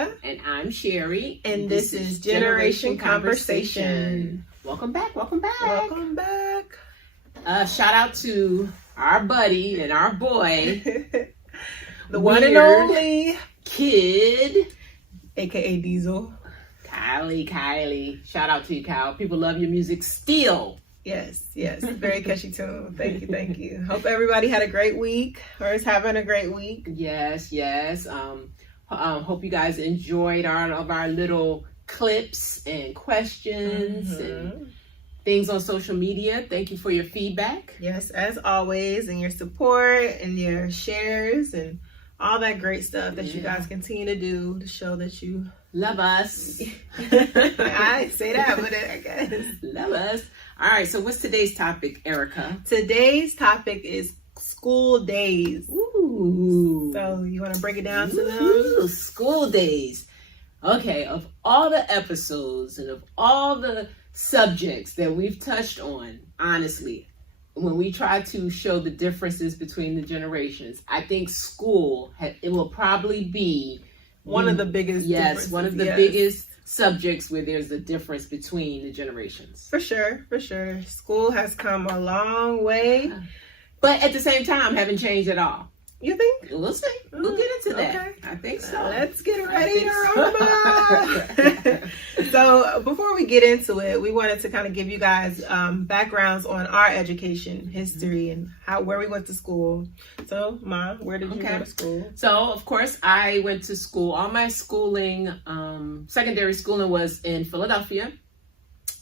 Erika. And I'm Sherry. And this is Generation Conversation. Welcome back. Welcome back. Welcome back. Shout out to our buddy and our boy, the one and only kid, aka Diesel. Kylie. Shout out to you, Kyle. People love your music still. Yes. Very catchy tune. Thank you. Hope everybody had a great week or is having a great week. Yes. Hope you guys enjoyed our little clips and questions and things on social media. Thank you for your feedback. Yes, as always, and your support and your shares and all that great stuff that you guys continue to do to show that you love us. I say that, but I guess love us. All right, so what's today's topic, Erica? Today's topic is school days. Ooh. So you want to break it down to them? School days. Okay, of all the episodes and of all the subjects that we've touched on, honestly, when we try to show the differences between the generations, I think school, it will probably be one of the biggest differences. One of the biggest subjects where there's a difference between the generations. For sure. School has come a long way. But at the same time, haven't changed at all. You think? We'll see. We'll get into that. Okay. I think so. Let's get ready to rumble. So before we get into it, we wanted to kind of give you guys backgrounds on our education history and where we went to school. So, Mom, where did you go to school? So, of course, I went to school. All my schooling, secondary schooling was in Philadelphia.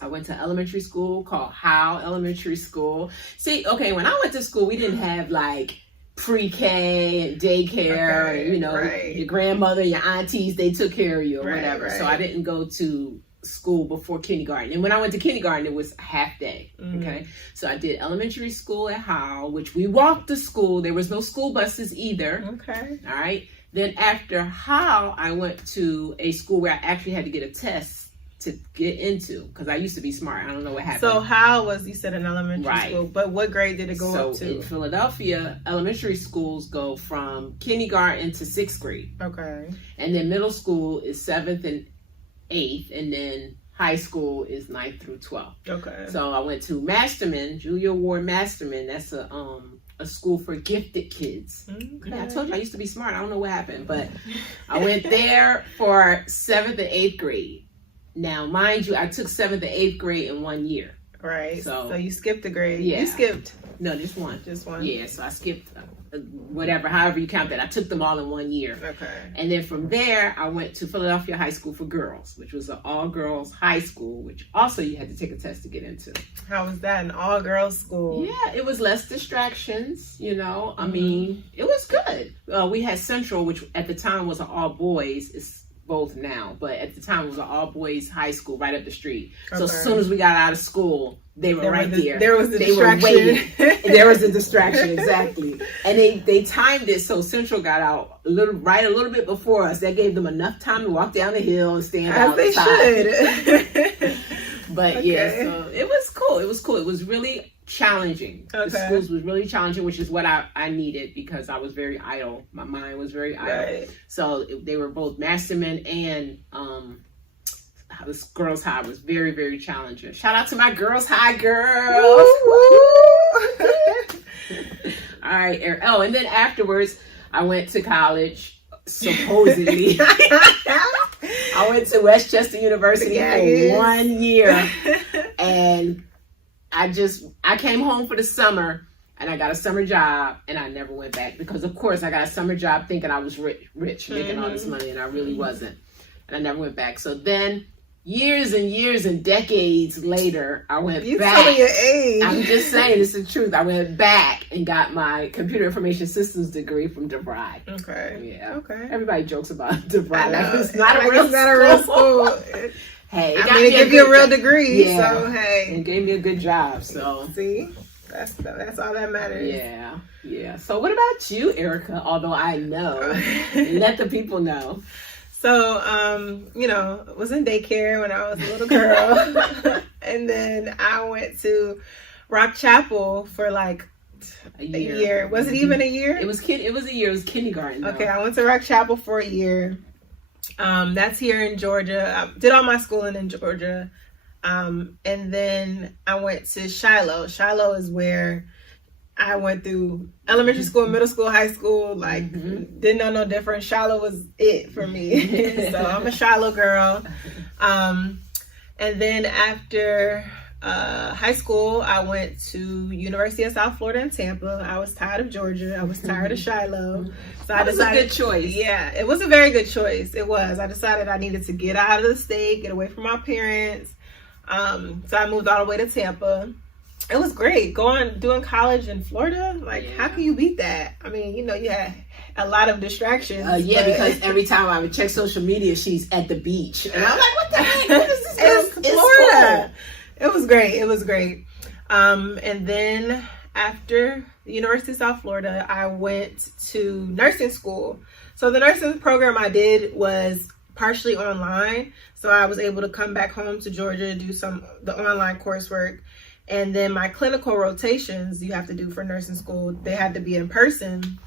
I went to elementary school called Howe Elementary School. See, okay, when I went to school, we didn't have like pre-K and daycare, and, your grandmother, your aunties, they took care of you or whatever. So I didn't go to school before kindergarten. And when I went to kindergarten, it was half day. Okay. So I did elementary school at Howe, which we walked to school. There was no school buses either. Okay. All right. Then after Howe, I went to a school where I actually had to get a test to get into, because I used to be smart. I don't know what happened. So how was, you said, an elementary school, but what grade did it go up to? So in Philadelphia, elementary schools go from kindergarten to 6th grade. Okay. And then middle school is 7th and 8th, and then high school is 9th through 12th. Okay. So I went to Masterman, Julia Ward Masterman. That's a school for gifted kids. Okay. Yeah, I told you I used to be smart. I don't know what happened, but I went there for 7th and 8th grade. Now, mind you, I took 7th and 8th grade in 1 year. Right. So you skipped a grade. Yeah. You skipped? No, just one. Just one? Yeah, so I skipped however you count that. I took them all in 1 year. Okay. And then from there, I went to Philadelphia High School for Girls, which was an all-girls high school, which also you had to take a test to get into. How was that, an all-girls school? Yeah, it was less distractions, I mean, it was good. We had Central, which at the time was an all-boys. It's both now, but at the time it was an all-boys high school right up the street. So as soon as we got out of school, they were right there. There was the distraction. Were waiting. There was a distraction, exactly. And they timed it so Central got out a little bit before us. That gave them enough time to walk down the hill and stand outside. As they should. But yeah, so it was cool. It was really challenging. Okay. The schools was really challenging, which is what I needed, because I was very idle. My mind was very idle. Right. So they were both Masterman and this Girls High was very, very challenging. Shout out to my Girls High girls. All right. Oh, and then afterwards, I went to college, supposedly. I went to Westchester University for 1 year, and I came home for the summer, and I got a summer job, and I never went back, because of course I got a summer job thinking I was rich, making all this money, and I really wasn't, and I never went back. So then years and years and decades later, I went back. You telling your age. I'm just saying, it's the truth. I went back and got my computer information systems degree from DeVry. Okay. Yeah. Okay. Everybody jokes about DeVry. It's not a real school. Hey, it gave you a real degree. Yeah. So hey, it gave me a good job. So see, that's all that matters. Yeah. So what about you, Erica? Although I know, let the people know. So, was in daycare when I was a little girl. And then I went to Rock Chapel for like a year. Was it even a year? It was a year. It was kindergarten, though. Okay, I went to Rock Chapel for a year. That's here in Georgia. I did all my schooling in Georgia. And then I went to Shiloh. Shiloh is where I went through elementary school, middle school, high school. Like, didn't know no different. Shiloh was it for me. So I'm a Shiloh girl. And then after high school, I went to University of South Florida in Tampa. I was tired of Georgia. I was tired of Shiloh. So that was a good choice. Yeah, it was a very good choice. It was. I decided I needed to get out of the state, get away from my parents. So I moved all the way to Tampa. It was great doing college in Florida. Like, how can you beat that? I mean, you had a lot of distractions. Because every time I would check social media, she's at the beach, and I'm like, what the heck? What is this? It's Florida. It was great. It was great. And then after the University of South Florida, I went to nursing school. So the nursing program I did was partially online. So I was able to come back home to Georgia, do the online coursework. And then my clinical rotations you have to do for nursing school, they had to be in person.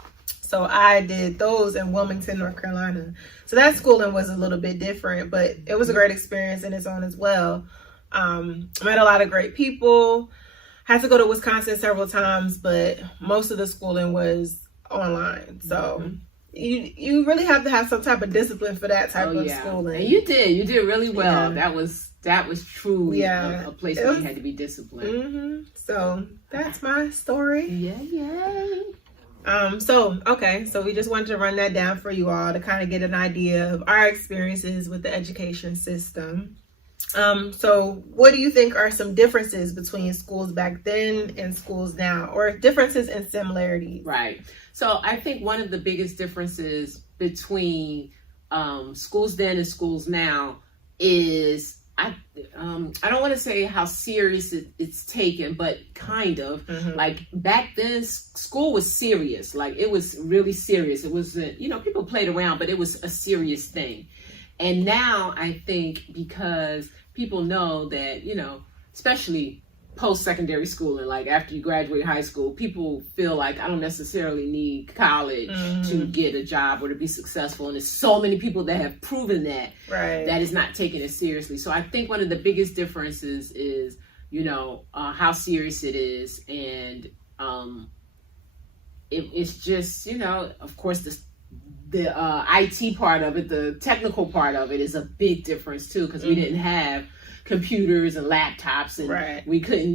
So I did those in Wilmington, North Carolina. So that schooling was a little bit different, but it was a great experience in its own as well. Met a lot of great people. Had to go to Wisconsin several times, but most of the schooling was online. So you really have to have some type of discipline for that type of schooling. And you did really well. Yeah. That was truly a place where you had to be disciplined. So that's my story. Yay. So we just wanted to run that down for you all to kind of get an idea of our experiences with the education system. So what do you think are some differences between schools back then and schools now, or differences and similarities? Right. So I think one of the biggest differences between schools then and schools now is I don't want to say how serious it's taken, but kind of. Like back then, school was serious. Like it was really serious. It wasn't, people played around, but it was a serious thing. And now I think because people know that, especially post-secondary schooling, like after you graduate high school, people feel like I don't necessarily need college to get a job or to be successful. And there's so many people that have proven that is not taking it seriously. So I think one of the biggest differences is, how serious it is. And it's just, of course, the IT part of it, the technical part of it is a big difference too, because we didn't have computers and laptops and we couldn't,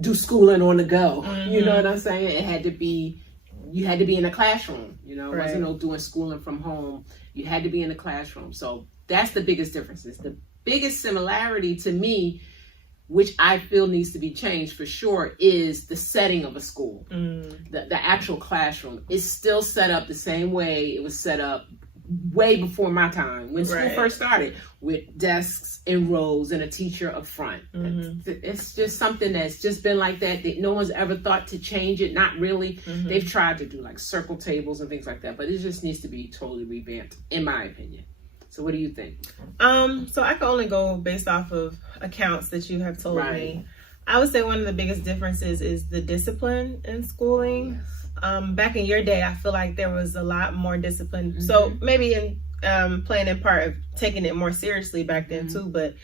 do schooling on the go. You know what I'm saying? You had to be in a classroom, it wasn't no doing schooling from home. You had to be in the classroom. So that's the biggest differences. The biggest similarity to me, which I feel needs to be changed for sure, is the setting of a school. The actual classroom is still set up the same way it was set up way before my time when school first started, with desks and rows and a teacher up front. It's just something that's just been like that no one's ever thought to change it. Not really. They've tried to do like circle tables and things like that, but it just needs to be totally revamped, in my opinion. So what do you think? So I can only go based off of accounts that you have told me. I would say one of the biggest differences is the discipline in schooling. Back in your day, I feel like there was a lot more discipline. So maybe in playing in part of taking it more seriously back then too, but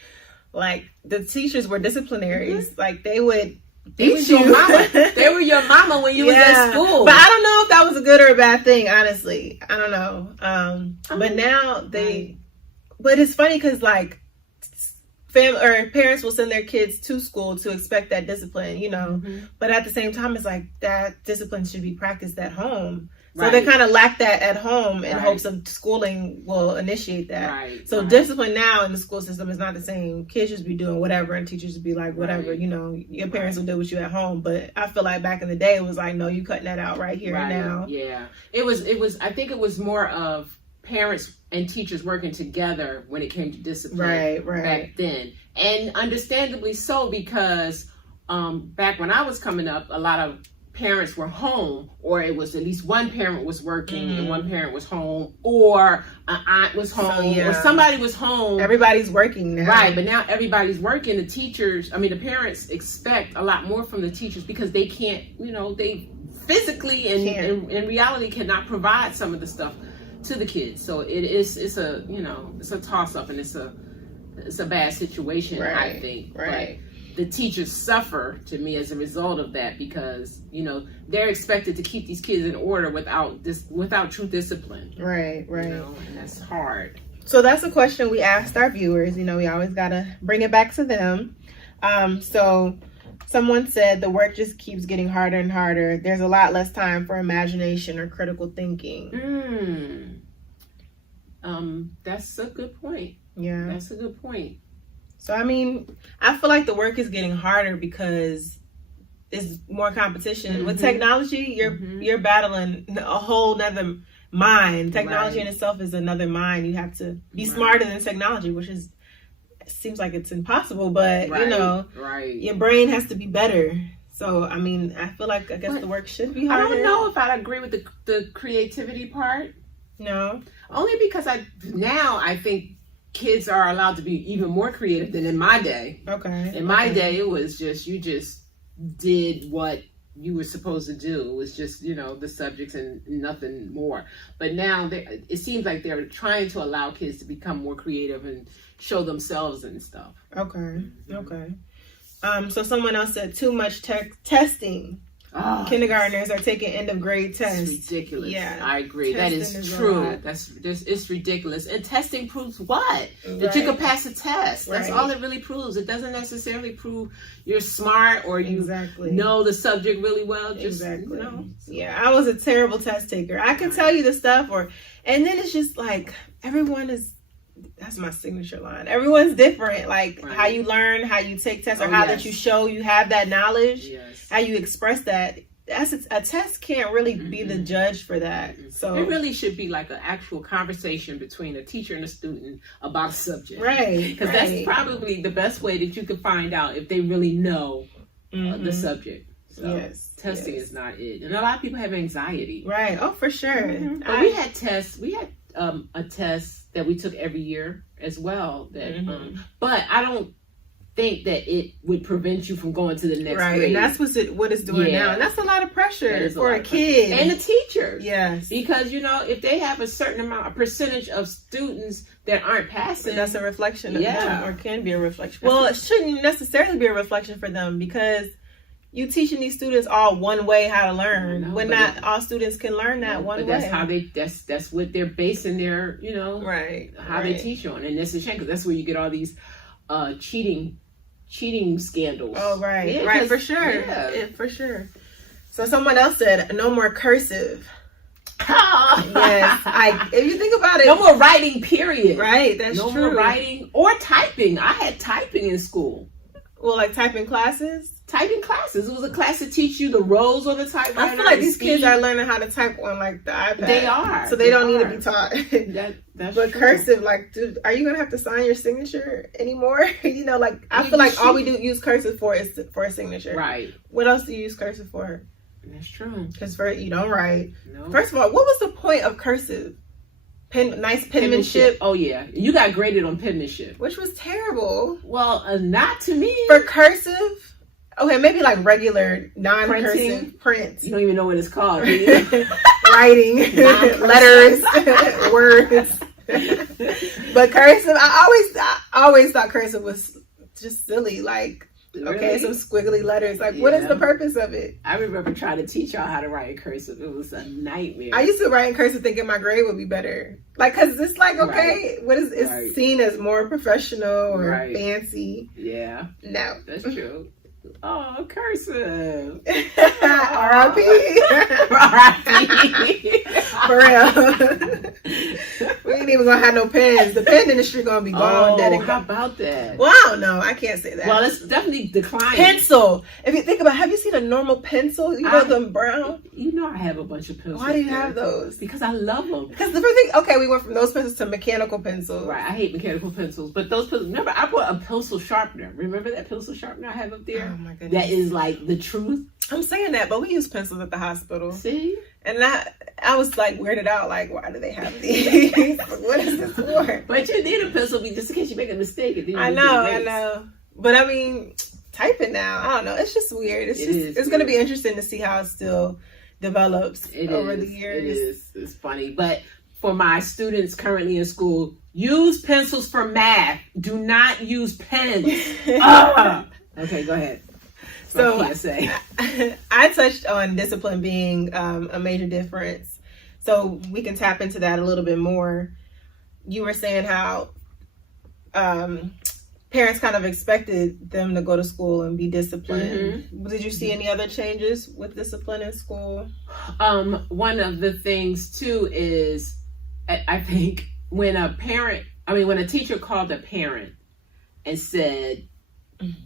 like the teachers were disciplinaries. Like they would beat you. Your mama. They were your mama when you was at school. But I don't know if that was a good or a bad thing, honestly. I don't know. But now but it's funny because like parents will send their kids to school to expect that discipline, but at the same time, it's like that discipline should be practiced at home. So they kind of lack that at home in hopes of schooling will initiate that. So discipline now in the school system is not the same. Kids just be doing whatever and teachers would be like, whatever, your parents will do with you at home. But I feel like back in the day, it was like, no, you cutting that out right here and now. Yeah. It was, I think it was more of parents and teachers working together when it came to discipline back then. And understandably so, because back when I was coming up, a lot of parents were home, or it was at least one parent was working and one parent was home, or an aunt was home, or somebody was home. Everybody's working now. Right, but now everybody's working. The parents expect a lot more from the teachers because they can't, they physically and in reality cannot provide some of the stuff to the kids. So it's a, you know, it's a toss up, and it's a bad situation, I think. Right. But the teachers suffer, to me, as a result of that, because, you know, they're expected to keep these kids in order without true discipline. Right. You know, and that's hard. So that's a question we asked our viewers. You know, we always gotta bring it back to them. So someone said the work just keeps getting harder and harder. There's a lot less time for imagination or critical thinking. That's a good point. Yeah. That's a good point. So, I mean, I feel like the work is getting harder because there's more competition. With technology, you're battling a whole nother mind. Technology in itself is another mind. You have to be smarter than technology, which seems like it's impossible, but you know, your brain has to be better. So, I mean, I feel like, I guess the work should be harder. I don't know if I agree with the creativity part. No. Only because I think kids are allowed to be even more creative than in my day. Okay. In my day, it was just, you just did what you were supposed to do. It was just, you know, the subjects and nothing more. But now it seems like they're trying to allow kids to become more creative and show themselves and stuff. Okay. Okay. So someone else said too much testing. Oh, kindergartners are taking end of grade tests. It's ridiculous. Yeah, I agree. That is true. It's ridiculous. And testing proves what? That you can pass a test. That's all it really proves. It doesn't necessarily prove you're smart or you know the subject really well. Just, you know. Yeah, I was a terrible test taker. I can tell you the stuff, and then it's just like that's my signature line. Everyone's different. Like how you learn, how you take tests, or how that you show you have that knowledge. How you express that. That's a test can't really be the judge for that. So it really should be like an actual conversation between a teacher and a student about a subject. Right. Because that's probably the best way that you can find out if they really know the subject. So testing is not it. And a lot of people have anxiety. Right. Oh, for sure. But we had tests. We had a test that we took every year as well. That, but I don't think that it would prevent you from going to the next grade. And that's what it's doing now. And that's a lot of pressure for a kid. And the teachers. Yes. Because, you know, if they have a percentage of students that aren't passing. That's a reflection of them, or can be a reflection. Well, it shouldn't necessarily be a reflection for them, because you teaching these students all one way how to learn, when not all students can learn that one way. That's how that's what they're basing their, you know, how they teach on. And it's a shame, because that's where you get all these cheating scandals. Oh, right, for sure. Yeah, for sure. So someone else said, no more cursive. Yes, if you think about it, no more writing, period. Right, that's true. No more writing or typing. I had typing in school. Well, like typing classes? Typing classes. It was a class to teach you the rows on the typewriter. I feel like these kids are learning how to type on like the iPad. They are. So they don't need to be taught. That's but true. Cursive, like, dude, are you going to have to sign your signature anymore? You know, like, I feel like all we do use cursive for is for a signature. Right. What else do you use cursive for? That's true. Because you don't write. No. First of all, what was the point of cursive? Nice penmanship. Oh, yeah. You got graded on penmanship. Which was terrible. Well, not to me. For cursive? Okay, maybe like regular, non-cursive prints. You don't even know what it's called, do you? Writing, letters, words. But cursive, I always thought cursive was just silly. Like, okay, some squiggly letters. Like, what is the purpose of it? I remember trying to teach y'all how to write in cursive. It was a nightmare. I used to write in cursive thinking my grade would be better. Like, because it's like, okay, what is it's seen as more professional or fancy. Yeah. No. That's true. Oh, cursive. R.I.P. R.I.P. For real. We ain't even gonna have no pens. The pen industry gonna be gone. How about that? Well, I don't know. I can't say that. Well, it's definitely declining. Pencil. If you think about it, have you seen a normal pencil? You know, them brown? You know I have a bunch of pencils. Why do you have those? Because I love them. Because the first thing, okay, we went from those pencils to mechanical pencils. Right, I hate mechanical pencils. But those pencils, remember, I bought a pencil sharpener. Remember that pencil sharpener I have up there? Oh my goodness. That is like the truth. I'm saying that, but we use pencils at the hospital. See? And I was like weirded out, like, why do they have these? What is this for? But you need a pencil just in case you make a mistake. And then I know. But I mean, typing now, I don't know. It's just weird. It's going to be interesting to see how it still develops over the years. It is. It's funny. But for my students currently in school, use pencils for math. Do not use pens. Okay, go ahead. So I touched on discipline being a major difference. So we can tap into that a little bit more. You were saying how parents kind of expected them to go to school and be disciplined. Mm-hmm. Did you see any other changes with discipline in school? One of the things too is, I think when a teacher called a parent and said,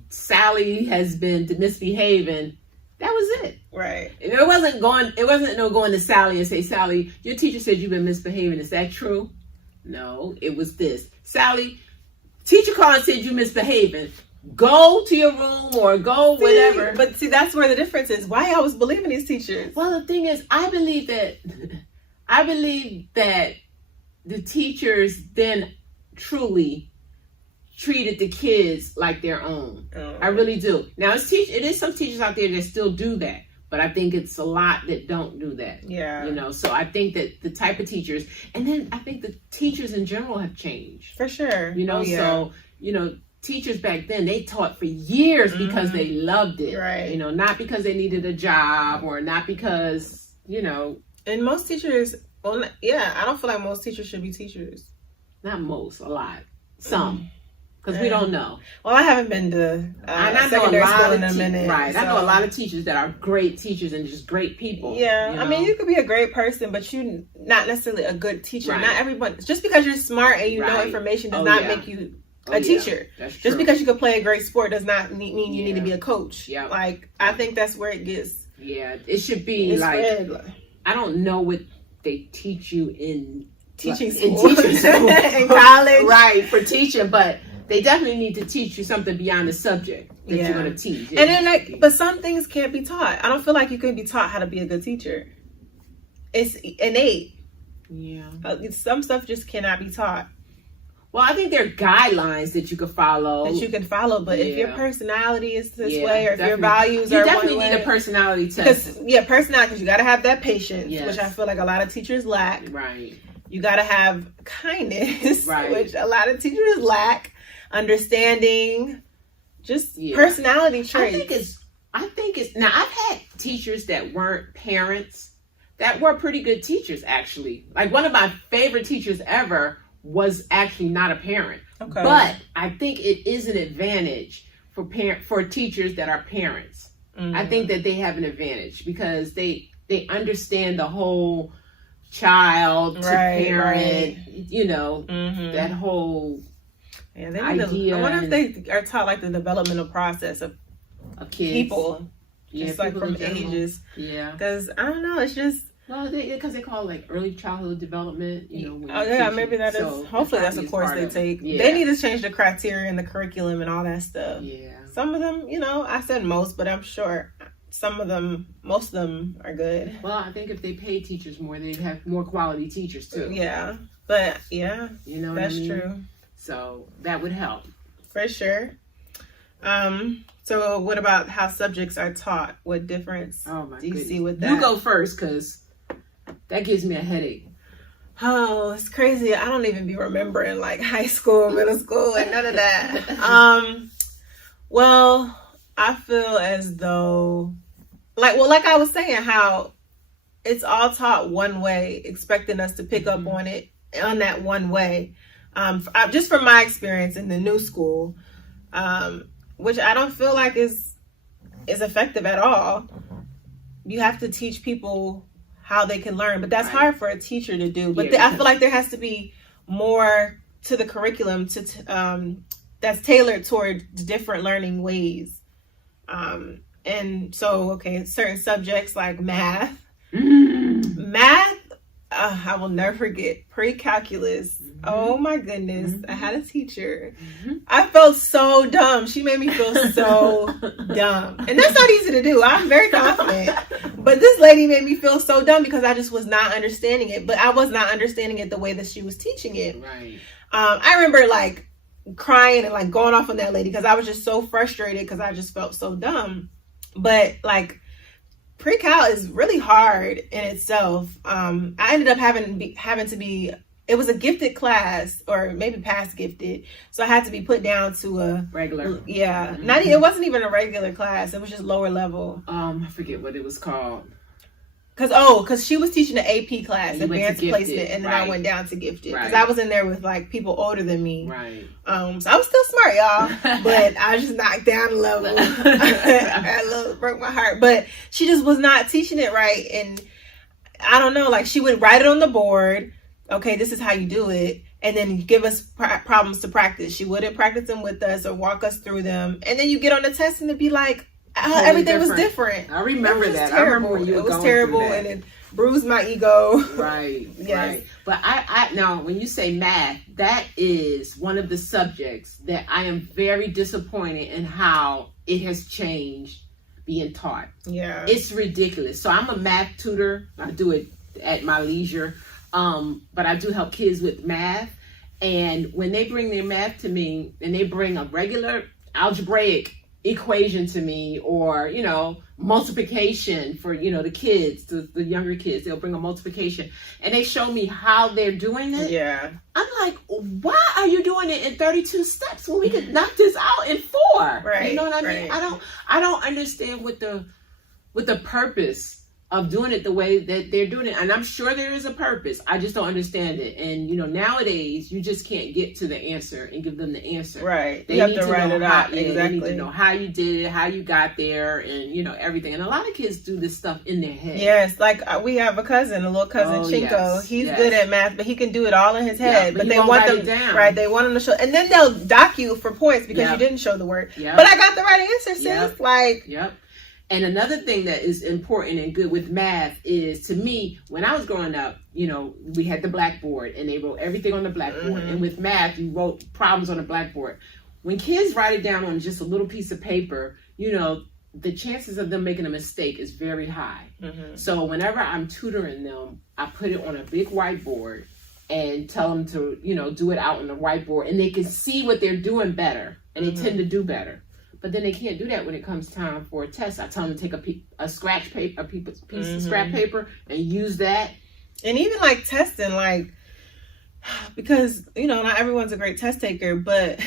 Sally has been misbehaving, that was it. Right. It wasn't going to Sally and say, Sally, your teacher said you've been misbehaving. Is that true? No, it was this. Sally, teacher called and said you misbehaving. Go to your room or go whatever. But see, that's where the difference is. Why I was believing these teachers? Well, the thing is, I believe that the teachers then truly treated the kids like their own. Oh. I really do. Now, it is some teachers out there that still do that, but I think it's a lot that don't do that. Yeah. So I think that the type of teachers, and then I think the teachers in general have changed. For sure. So, teachers back then, they taught for years because they loved it. Right. Not because they needed a job or not because, And most teachers, I don't feel like most teachers should be teachers. Not most, a lot. Some. Because we don't know. Well, I haven't been to secondary school in a minute. Right. So. I know a lot of teachers that are great teachers and just great people. Yeah. I mean, you could be a great person, but you're not necessarily a good teacher. Right. Not everyone. Just because you're smart and you know information does not make you a teacher. That's true. Just because you can play a great sport does not mean you need to be a coach. Yeah. Like, I think that's where it gets. Yeah. It should be I don't know what they teach you in teaching school. In college. Right. For teaching, but they definitely need to teach you something beyond the subject that you're going to teach. And then, but some things can't be taught. I don't feel like you can be taught how to be a good teacher. It's innate. Yeah. Some stuff just cannot be taught. Well, I think there are guidelines that you can follow. But if your personality is this way, or if your values are one way. You definitely need a personality test. Personality, because you got to have that patience, yes. which I feel like a lot of teachers lack. Right. You got to have kindness, right. which a lot of teachers lack. Understanding, just personality traits. I think it's now I've had teachers that weren't parents that were pretty good teachers, actually. Like, one of my favorite teachers ever was actually not a parent. Okay. But I think it is an advantage for teachers that are parents. Mm-hmm. I think that they have an advantage because they understand the whole child to parent, that whole idea. I wonder if they are taught like the developmental process of kids. People. Just like from ages. Yeah. Because I don't know, it's just because they call it like early childhood development, maybe that is. Hopefully that's a course they take. Yeah. They need to change the criteria and the curriculum and all that stuff. Yeah. Some of them, I said most, but I'm sure most of them are good. Well, I think if they pay teachers more, they'd have more quality teachers too. Yeah. But that's true. So that would help. For sure. So what about how subjects are taught? What difference do you see with that? You go first, because that gives me a headache. Oh, it's crazy. I don't even be remembering like high school, middle school, and none of that. Well, I feel as though, like I was saying, how it's all taught one way, expecting us to pick up on it on that one way. Just from my experience in the new school, which I don't feel like is effective at all. You have to teach people how they can learn, but that's hard for a teacher to do. But I feel like there has to be more to the curriculum that's tailored toward different learning ways. And so, certain subjects like math. Math, I will never forget pre-calculus. Oh my goodness. I had a teacher. I felt so dumb. She made me feel so dumb. And that's not easy to do. I'm very confident. But this lady made me feel so dumb because I just was not understanding it. But I was not understanding it the way that she was teaching it. Right. I remember like crying and like going off on that lady because I was just so frustrated because I just felt so dumb. But like pre-cal is really hard in itself. I ended up having to be, it was a gifted class, or maybe past gifted, so I had to be put down to a regular. Yeah, not it wasn't even a regular class. It was just lower level. I forget what it was called. Because she was teaching the AP class, advanced placement, and then I right. went down to gifted because Right. I was in there with like people older than me. Right. So I was still smart, y'all, but I just knocked down a level. I broke my heart, but she just was not teaching it right, and I don't know. Like, she would write it on the board. Okay, this is how you do it, and then give us problems to practice. She wouldn't practice them with us or walk us through them, and then you get on the test and it'd be like, totally everything was different. I remember that. Terrible. I remember when you were going terrible, through that. and it bruised my ego. Right. Yes. Right. But I now, when you say math, that is one of the subjects that I am very disappointed in how it has changed being taught. Yeah. It's ridiculous. So I'm a math tutor. I do it at my leisure. But I do help kids with math. And when they bring their math to me and they bring a regular algebraic equation to me, or, multiplication for, the kids, the younger kids, they'll bring a multiplication and they show me how they're doing it. Yeah. I'm like, why are you doing it in 32 steps when we could knock this out in 4? Right. You know what I mean? Right. I don't understand what the purpose of doing it the way that they're doing it. And I'm sure there is a purpose. I just don't understand it. And, nowadays you just can't get to the answer and give them the answer. Right. They you have need to write know it how, out. They Exactly. need to know how you did it, how you got there, and, everything. And a lot of kids do this stuff in their head. Yes. Like, we have a little cousin, Oh, Chinko. yes, He's yes. good at math, but he can do it all in his head. but he they won't want write them it down. Right. They want them to show, and then they'll dock you for points because you didn't show the word. Yep. But I got the right answer, sis. Yep. Like. Yep. And another thing that is important and good with math is, to me, when I was growing up, we had the blackboard and they wrote everything on the blackboard. Mm-hmm. And with math, you wrote problems on the blackboard. When kids write it down on just a little piece of paper, the chances of them making a mistake is very high. Mm-hmm. So whenever I'm tutoring them, I put it on a big whiteboard and tell them to, do it out on the whiteboard, and they can see what they're doing better, and they tend to do better. But then they can't do that when it comes time for a test. I tell them to take a scratch paper, a piece of scrap paper, and use that. And even like testing, like, because, not everyone's a great test taker, but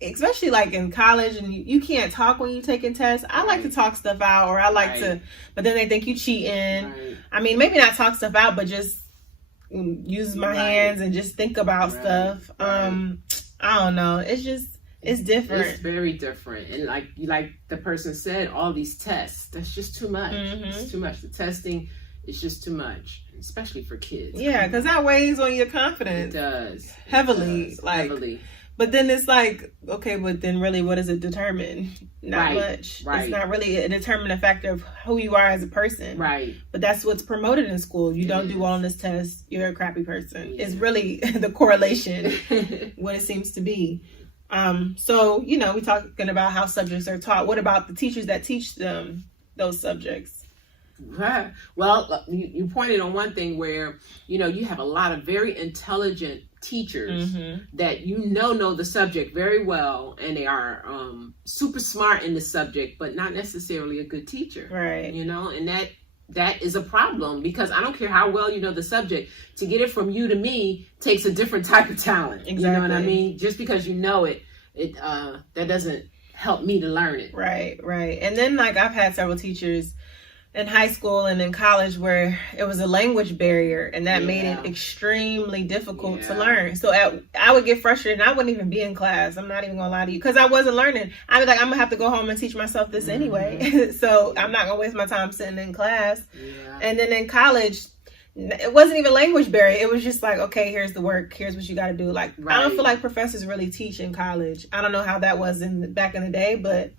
especially like in college, and you can't talk when you're taking tests. I like to talk stuff out, or I like to, but then they think you cheating. Right. I mean, maybe not talk stuff out, but just use my hands and just think about stuff. I don't know. It's different. It's very different. And like the person said, all these tests, that's just too much. It's too much. The testing is just too much, especially for kids. Yeah, because that weighs on your confidence. It does. Heavily. It does. Like, heavily. But then it's like, okay, but then really what does it determine? Not much. Right. It's not really a determining factor of who you are as a person. Right. But that's what's promoted in school. You don't do well on this test, you're a crappy person. It's really the correlation, what it seems to be. So, we're talking about how subjects are taught. What about the teachers that teach them those subjects? Right. Well, you pointed on one thing where, you have a lot of very intelligent teachers that know the subject very well, and they are super smart in the subject, but not necessarily a good teacher. Right. And that is a problem, because I don't care how well you know the subject, to get it from you to me takes a different type of talent. Exactly. You know what I mean? Just because you know it that doesn't help me to learn it. Right. And then, like, I've had several teachers in high school and in college where it was a language barrier, and that made it extremely difficult to learn. So I would get frustrated, and I wouldn't even be in class. I'm not even gonna lie to you, because I wasn't learning. I'd be like, I'm gonna have to go home and teach myself this anyway. So I'm not gonna waste my time sitting in class. And then in college, it wasn't even language barrier. It was just like, okay, here's the work, here's what you got to do. Like, I don't feel like professors really teach in college. I don't know how that was back in the day, but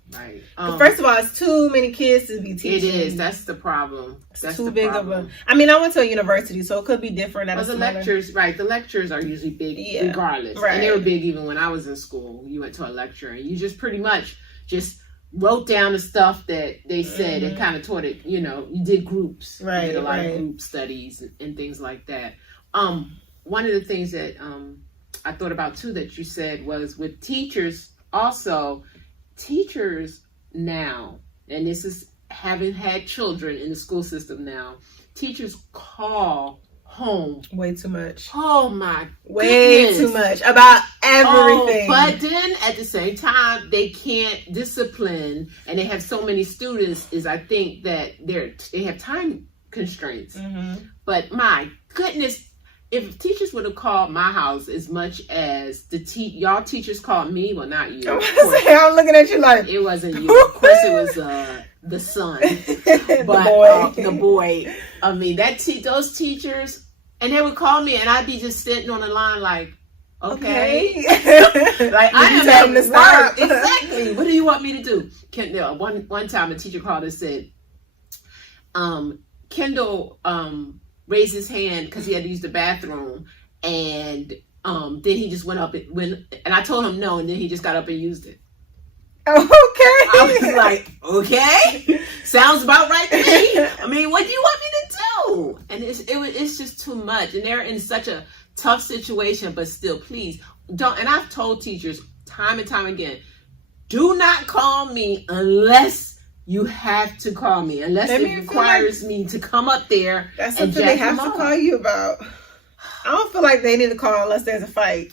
first of all, it's too many kids to be teaching. It is. That's the problem. That's too big of a. I mean, I went to a university, so it could be different. The lectures, the lectures are usually big, regardless. And they were big even when I was in school. You went to a lecture, and you just pretty much just wrote down the stuff that they said and kind of taught it. You did groups. Right. You did a lot of group studies and things like that. One of the things that I thought about too that you said was with teachers also. Teachers now, and this is having had children in the school system now, teachers call home way too much. Oh my way goodness. too much about everything. But then at the same time, they can't discipline, and they have so many students. Is I think that they have time constraints. But my goodness, if teachers would have called my house as much as y'all teachers called me, well, not you. I'm looking at you like it wasn't you. Of course, it was the son, but the boy. I mean, those teachers, and they would call me, and I'd be just sitting on the line like, okay. Like I am at work. Exactly. What do you want me to do? One time, a teacher called and said, Kendall raised his hand because he had to use the bathroom, and then he just went up and I told him no, and then he just got up and used it. Okay. I was like, okay, sounds about right to me. I mean, what do you want me to do? And it's just too much, and they're in such a tough situation, but still, please don't. And I've told teachers time and time again, do not call me unless you have to call me, unless it requires me to come up there. That's something they have to call you about. I don't feel like they need to call unless there's a fight.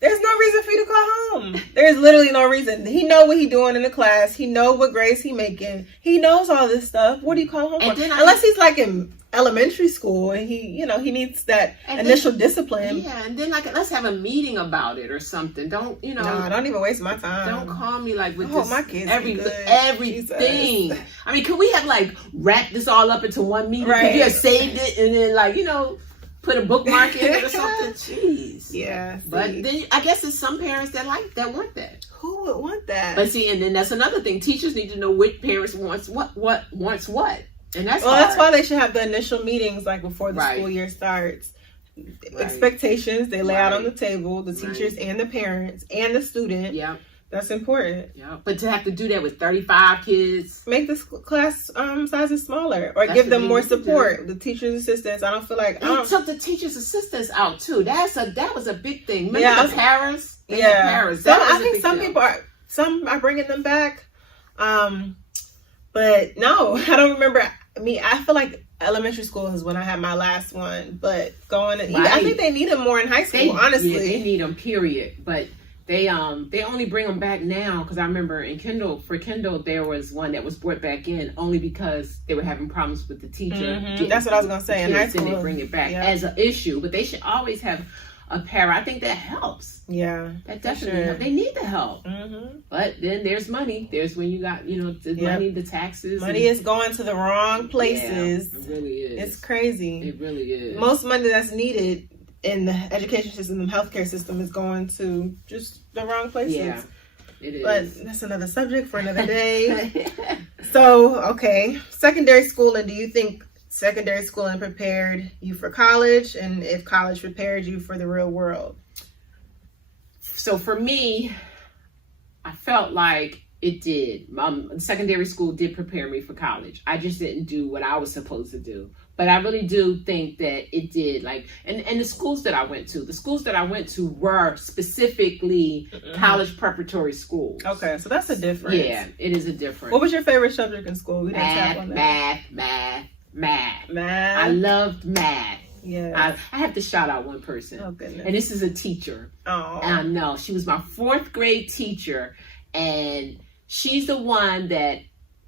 There's no reason for you to call home. There's literally no reason. He know what he doing in the class. He know what grades he making. He knows all this stuff. What do you call home for? Unless he's like in elementary school and he needs that initial discipline. Yeah, and then let's have a meeting about it or something. Don't don't even waste my time. Don't call me with my kids everything. Jesus. I mean, could we have wrapped this all up into one meeting? Right. Could you have saved it and then put a bookmark in it or something? Jeez. Yeah. But then I guess there's some parents that want that. Who would want that? But see, and then that's another thing. Teachers need to know which parents wants what. And that's that's why they should have the initial meetings before the school year starts. Right. Expectations they lay out on the table, the teachers and the parents and the student. Yeah. That's important. Yeah, but to have to do that with 35 kids, make the class sizes smaller, or give them more support. The teachers' assistants. I don't feel like they took the teachers' assistants out too. That was a big thing. Remember the Paris? Paris. I think some people are bringing them back, but no, I don't remember. I feel like elementary school is when I had my last one, but I think they need them more in high school. Honestly, they need them. Period. But they only bring them back now because I remember for Kendall there was one that was brought back in only because they were having problems with the teacher. That's what I was gonna say. In high school, they bring it back as an issue, but they should always have a para. I think that helps. Yeah, that definitely helps. They need the help. But then there's money. There's when you got the money, the taxes. Money is going to the wrong places. Yeah, it really is. It's crazy. It really is. Most money that's needed in the education system, the healthcare system, is going to just the wrong places. Yeah, it is. But that's another subject for another day. So, okay, secondary schooling. Do you think secondary schooling prepared you for college, and if college prepared you for the real world? So for me, I felt like it did. Secondary school did prepare me for college. I just didn't do what I was supposed to do. But I really do think that it did. And the schools that I went to were specifically college preparatory schools. Okay, so that's a difference. Yeah, it is a difference. What was your favorite subject in school? We Math. I loved math. Yeah, I have to shout out one person. Oh, goodness. And this is a teacher. Oh, I know. She was my 4th grade teacher, and she's the one that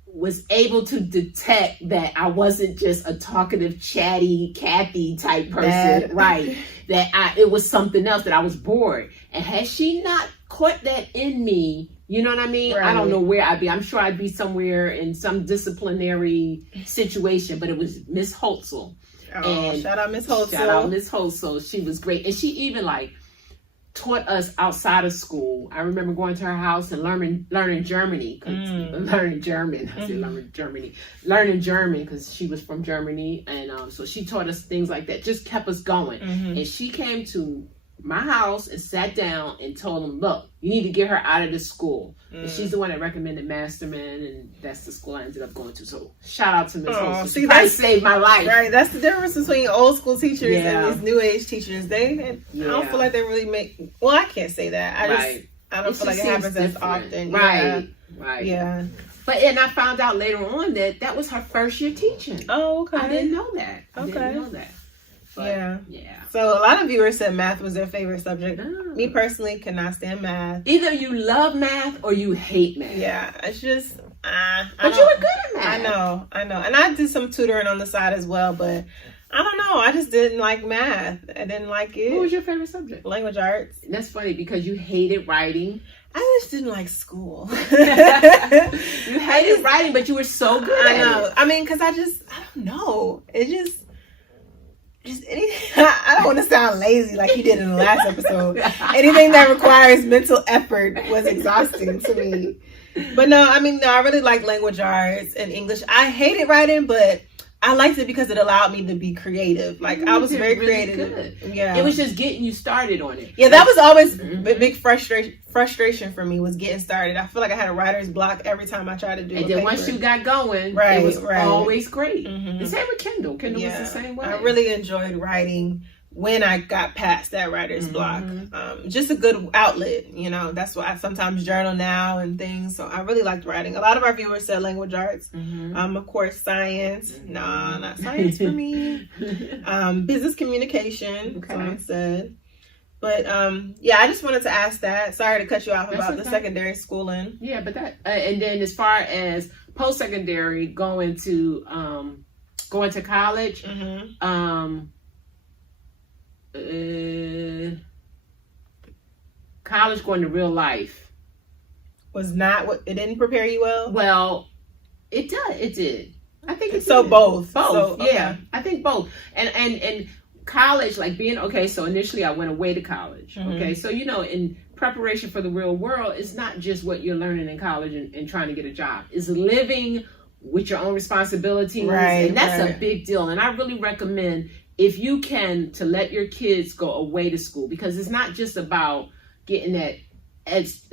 was able to detect that I wasn't just a talkative, chatty, Kathy type person, right? That it was something else, that I was bored. And had she not caught that in me, you know what I mean? Right. I don't know where I'd be. I'm sure I'd be somewhere in some disciplinary situation, but it was Miss Holtzel. Oh, shout out Miss Holtzel. Shout out Miss Holtzel. She was great. And she even taught us outside of school. I remember going to her house and learning Germany. Learning German. I said learning German because she was from Germany, and so she taught us things like that. Just kept us going. And she came to my house and sat down and told them, "Look, you need to get her out of this school." And she's the one that recommended Masterman, and that's the school I ended up going to. So shout out to Miss Holtzel. She probably saved my life. Right, that's the difference between old school teachers and these new age teachers. I don't feel like they really make. Well, I can't say that. I don't feel like it happens as often. Right. Yeah. And I found out later on that was her first year teaching. Oh, okay. I didn't know that. Yeah. Yeah. So a lot of viewers said math was their favorite subject. Me personally cannot stand math. Either you love math or you hate math. Yeah, it's just. But you were good at math. I know, and I did some tutoring on the side as well, but I don't know. I just didn't like math. I didn't like it. What was your favorite subject? Language arts. That's funny because you hated writing. I just didn't like school. You hated writing, but you were so good at it. I mean, because I don't know. It just anything. I don't want to sound lazy like you did in the last episode. Anything that requires mental effort was exhausting to me. But no, I really like language arts and English. I hated writing, but I liked it because it allowed me to be creative. Like, I was very creative. Good. Yeah. It was just getting you started on it. Yeah, that was always a big frustration for me, was getting started. I feel like I had a writer's block every time I tried to do it. And then once you got going, it was always great. The same with Kendall. Kendall was the same way. I really enjoyed writing when I got past that writer's block. Just a good outlet, that's why I sometimes journal now and things. So I really liked writing. A lot of our viewers said language arts. Of course, science. No, not science for me. Business communication, someone said. But I just wanted to ask that. Sorry to cut you off about the secondary schooling. Yeah, but that and then as far as post-secondary, going to college, college going to real life was not what it didn't prepare you well. Well, it did. I think it so did. both. So, yeah, I think both. And college, like being so initially I went away to college. Okay, so in preparation for the real world, it's not just what you're learning in college and trying to get a job. It's living with your own responsibilities, and that's a big deal. And I really recommend, if you can, to let your kids go away to school, because it's not just about getting that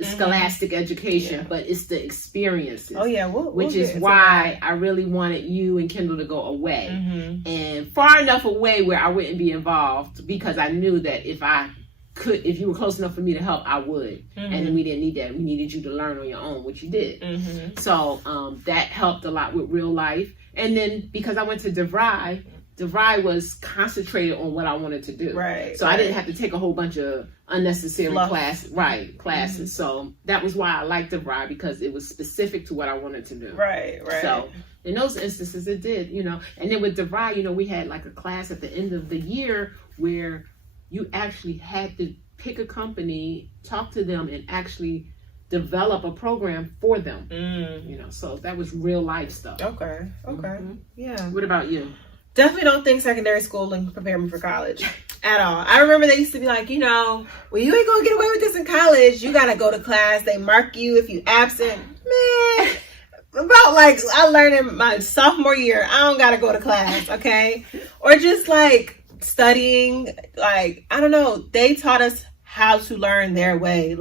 scholastic education, but it's the experiences. Oh yeah, which is why I really wanted you and Kendall to go away, and far enough away where I wouldn't be involved, because I knew that if you were close enough for me to help, I would. And then we didn't need that. We needed you to learn on your own, which you did. So that helped a lot with real life. And then because I went to DeVry was concentrated on what I wanted to do. So I didn't have to take a whole bunch of unnecessary classes. So that was why I liked DeVry, because it was specific to what I wanted to do. So in those instances, it did, And then with DeVry, we had like a class at the end of the year where you actually had to pick a company, talk to them, and actually develop a program for them. So that was real life stuff. Okay. Yeah. What about you? Definitely don't think secondary schooling prepared me for college at all. I remember they used to be like, well, you ain't gonna get away with this in college. You gotta go to class. They mark you if you absent. Man, about I learned in my sophomore year, I don't gotta go to class, okay? Or just studying, I don't know. They taught us how to learn their way.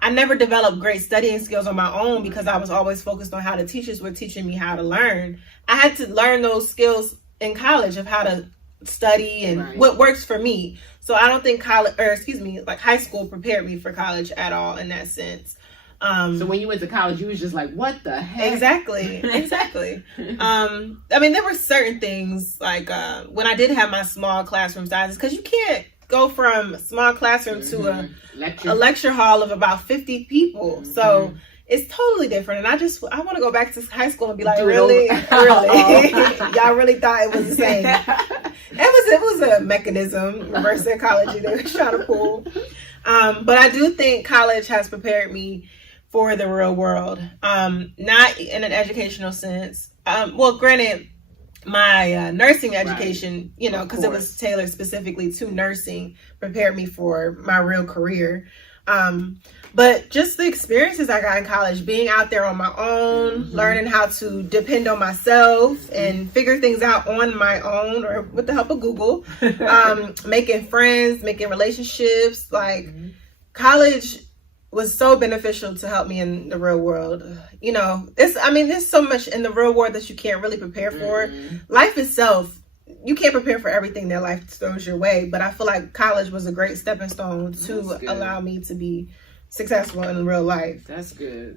I never developed great studying skills on my own because I was always focused on how the teachers were teaching me how to learn. I had to learn those skills in college of how to study and what works for me. So I don't think high school prepared me for college at all in that sense. So when you went to college, you was just like, what the heck? Exactly. There were certain things when I did have my small classroom sizes, because you can't go from a small classroom to a lecture hall of about 50 people. So it's totally different. And I want to go back to high school and be like, really? Y'all really thought it was the same? It was a mechanism, reverse psychology they were trying to pull. But I do think college has prepared me for the real world. Not in an educational sense. Granted, my nursing education, because it was tailored specifically to nursing, prepared me for my real career. But just the experiences I got in college, being out there on my own, learning how to depend on myself and figure things out on my own or with the help of Google, making friends, making relationships. College was so beneficial to help me in the real world. There's so much in the real world that you can't really prepare for. Life itself, you can't prepare for everything that life throws your way, but I feel like college was a great stepping stone to allow me to be successful in real life. That's good.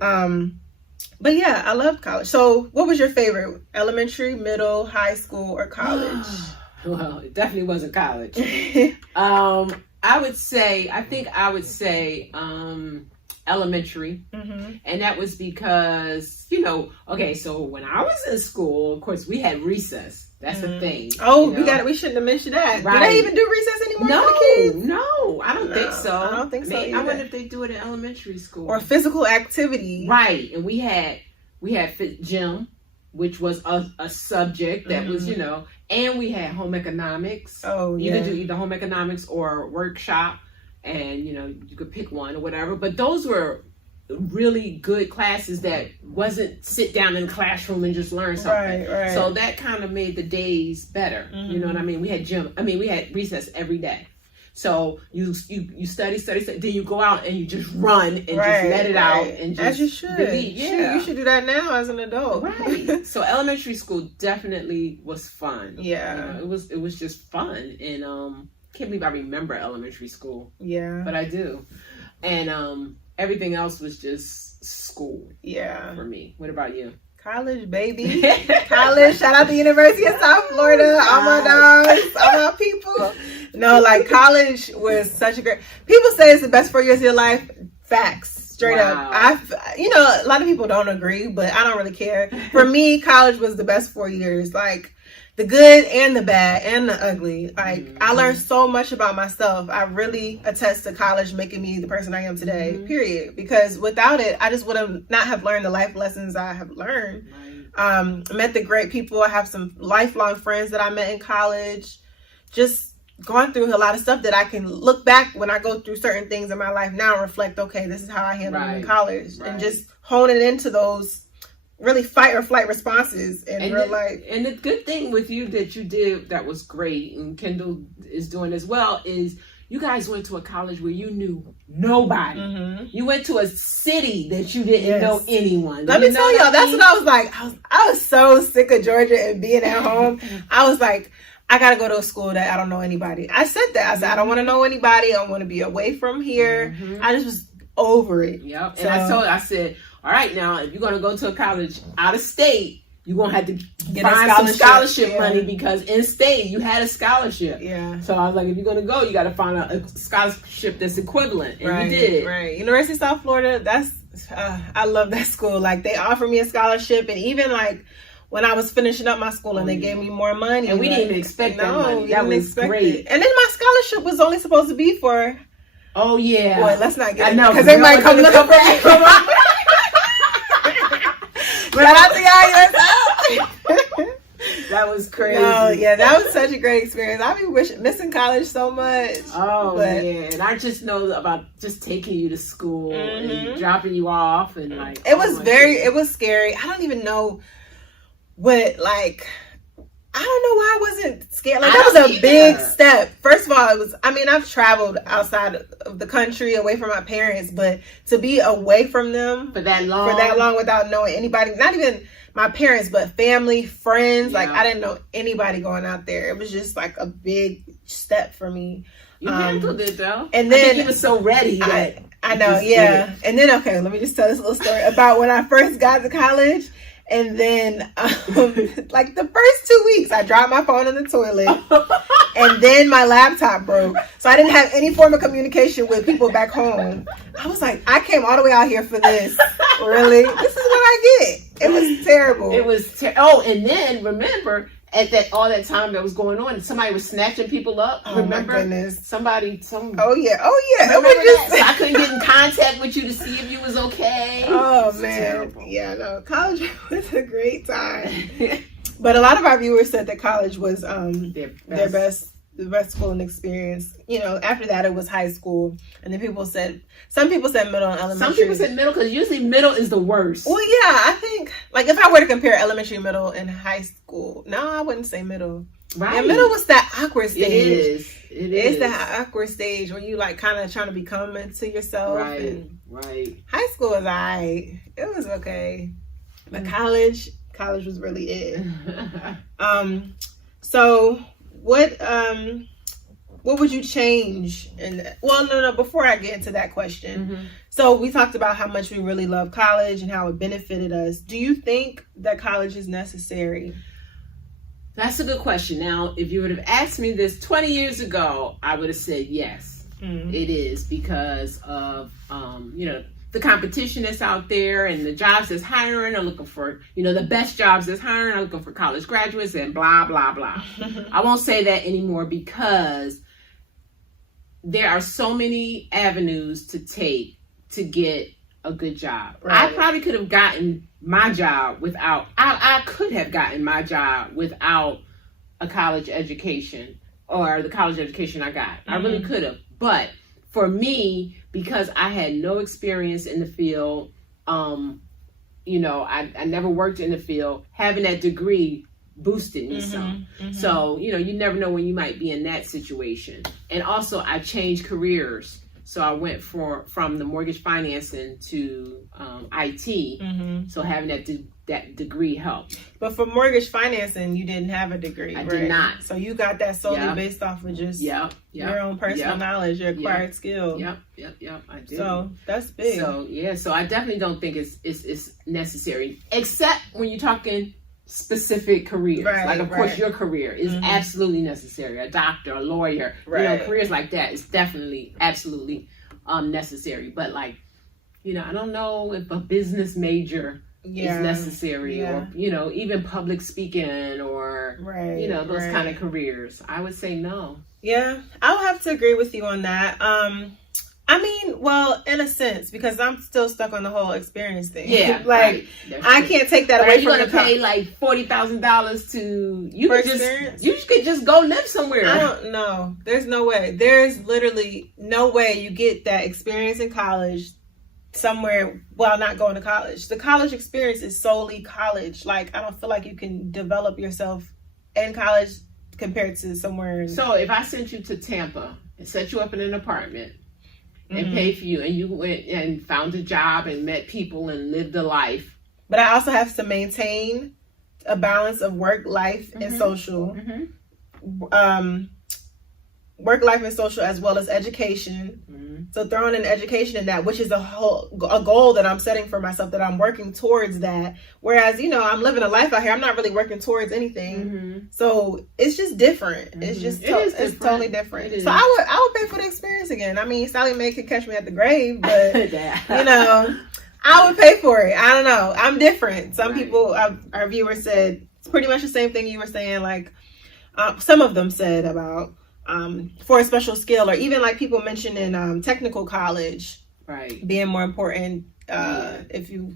But yeah, I loved college. So what was your favorite? Elementary, middle, high school, or college? Well, it definitely wasn't college. I would say elementary. And that was because, okay, so when I was in school, of course, we had recess. That's the thing. Oh, we shouldn't have mentioned that. Right. Do they even do recess anymore No, for the kids? no, I don't think so. I don't think so either. I wonder if they do it in elementary school. Or physical activity. Right, and we had gym, which was a subject that was, and we had home economics. Oh, yeah. You could do either home economics or workshop, and, you could pick one or whatever. But those were really good classes that wasn't sit down in the classroom and just learn something. Right. So that kind of made the days better. You know what I mean? We had recess every day. So you study, then you go out and you just run and just let it out and just as you should. Yeah, you should do that now as an adult. Right. So elementary school definitely was fun. Yeah, it was just fun, and can't believe I remember elementary school. Yeah, but I do, and everything else was just school. Yeah, for me. What about you? College, baby. College. Shout out to University of South Florida. All my dogs, all my people. No, like college was such a great. People say it's the best 4 years of your life. Facts, straight up. A lot of people don't agree, but I don't really care. For me, college was the best 4 years. Like the good and the bad and the ugly. Like I learned so much about myself. I really attest to college making me the person I am today. Period. Because without it, I just would have not have learned the life lessons I have learned. Met the great people. I have some lifelong friends that I met in college. Just going through a lot of stuff that I can look back when I go through certain things in my life now and reflect, okay, this is how I handled it in college. And just hone it into those really fight or flight responses in real life. And the good thing with you that you did that was great, and Kendall is doing as well, is you guys went to a college where you knew nobody. You went to a city that you didn't know anyone. Let me tell y'all, that's what I was like. I was so sick of Georgia and being at home. I was like, I gotta go to a school that I don't know anybody. I said that. I said, I don't want to know anybody. I want to be away from here. I just was over it. Yep. And I said, all right, now, if you're going to go to a college out of state, you're going to have to find some scholarship money, because in state, you had a scholarship. Yeah. So I was like, if you're going to go, you got to find a scholarship that's equivalent. And you did. Right. University of South Florida, I love that school. Like, they offered me a scholarship, and even like, when I was finishing up my school and they gave me more money. And we didn't even expect that money. That was great. And then my scholarship was only supposed to be for... Oh, yeah. Boy, let's not get it. I know. Because they might come look up at me. Shout out to y'all. That was crazy. No, yeah, that was such a great experience. I be missing college so much. Oh, man. And I just know about just taking you to school and dropping you off. And like, it was scary. I don't even know I don't know why I wasn't scared. Like, that was a big step. First of all, I've traveled outside of the country, away from my parents, but to be away from them for that long without knowing anybody, not even my parents, but family, friends, like I didn't know anybody going out there. It was just like a big step for me. You handled it though. And then I think you were so ready that I know, yeah. And then, okay, let me just tell this little story about when I first got to college. And then, like the first 2 weeks, I dropped my phone in the toilet, and then my laptop broke. So I didn't have any form of communication with people back home. I was like, I came all the way out here for this. Really? This is what I get. It was terrible. It was and then remember, at all that time that was going on, somebody was snatching people up. Oh, remember? My goodness. Oh yeah. So I couldn't get in contact with you to see if you was okay. Oh man. Terrible. Yeah, no. College was a great time. But a lot of our viewers said that college was the best schooling experience. After that it was high school, and then some people said middle and elementary. Some people said middle, because usually middle is the worst. Well, yeah, I think, like, if I were to compare elementary, middle, and high school, no, I wouldn't say middle. Right. Yeah, middle was that awkward stage. It is that awkward stage when you like kind of trying to become into yourself. Right. High school was alright. It was okay. But college was really it. So what would you change? Before I get into that question. So we talked about how much we really love college and how it benefited us. Do you think that college is necessary? That's a good question. Now, if you would have asked me this 20 years ago, I would have said yes, it is, because of, the competition that's out there, and the jobs that's hiring are looking for, the best jobs that's hiring are looking for college graduates, and blah, blah, blah. I won't say that anymore, because there are so many avenues to take to get a good job. Right. I probably could have gotten my job without, I could have gotten my job without a college education, or the college education I got. I really could have. But for me, because I had no experience in the field, I never worked in the field, having that degree boosted me some. So, you never know when you might be in that situation. And also, I changed careers. So I went from the mortgage financing to IT. So having that degree helped. But for mortgage financing, you didn't have a degree. I did not. So you got that solely based off of just your own personal knowledge, your acquired skill. Yep, I did. So that's big. So I definitely don't think it's necessary, except when you're talking specific careers. Like, of course, your career is absolutely necessary. A doctor, a lawyer, careers like that is definitely absolutely necessary. But like, I don't know if a business major is necessary, or even public speaking, or those kind of careers. I would say no. Yeah, I'll have to agree with you on that. I mean, well, in a sense, because I'm still stuck on the whole experience thing. Yeah, like I can't take that away. Are you going to pay like $40,000 to you could just go live somewhere? I don't know. There's no way. There's literally no way you get that experience in college somewhere while not going to college. The college experience is solely college. Like, I don't feel like you can develop yourself in college compared to somewhere. So if I sent you to Tampa and set you up in an apartment and paid for you, and you went and found a job and met people and lived a life. But I also have to maintain a balance of work, life, and social. Work, life, and social, as well as education. So throwing in education in that, which is a goal that I'm setting for myself, that I'm working towards that. Whereas, I'm living a life out here. I'm not really working towards anything. So it's just different. It's just it's totally different. So I would pay for the experience again. I mean, Sally Mae could catch me at the grave, but I would pay for it. I don't know. I'm different. Some people, our viewers said it's pretty much the same thing you were saying. Like some of them said about for a special skill, or even like people mentioned in technical college, being more important if you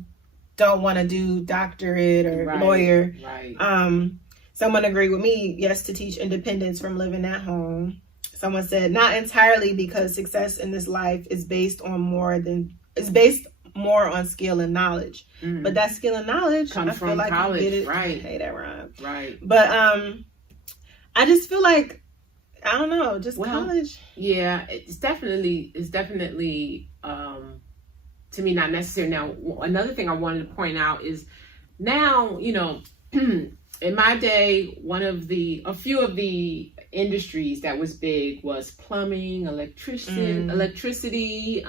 don't want to do doctorate or lawyer. Someone agreed with me, yes, to teach independence from living at home. Someone said not entirely, because success in this life is based more on skill and knowledge. But that skill and knowledge comes from college. You get it. Hey, that rhymes. But I just feel like, I don't know, college. Yeah, it's definitely to me not necessary. Now, another thing I wanted to point out is now, in my day, a few of the industries that was big was plumbing, electricity,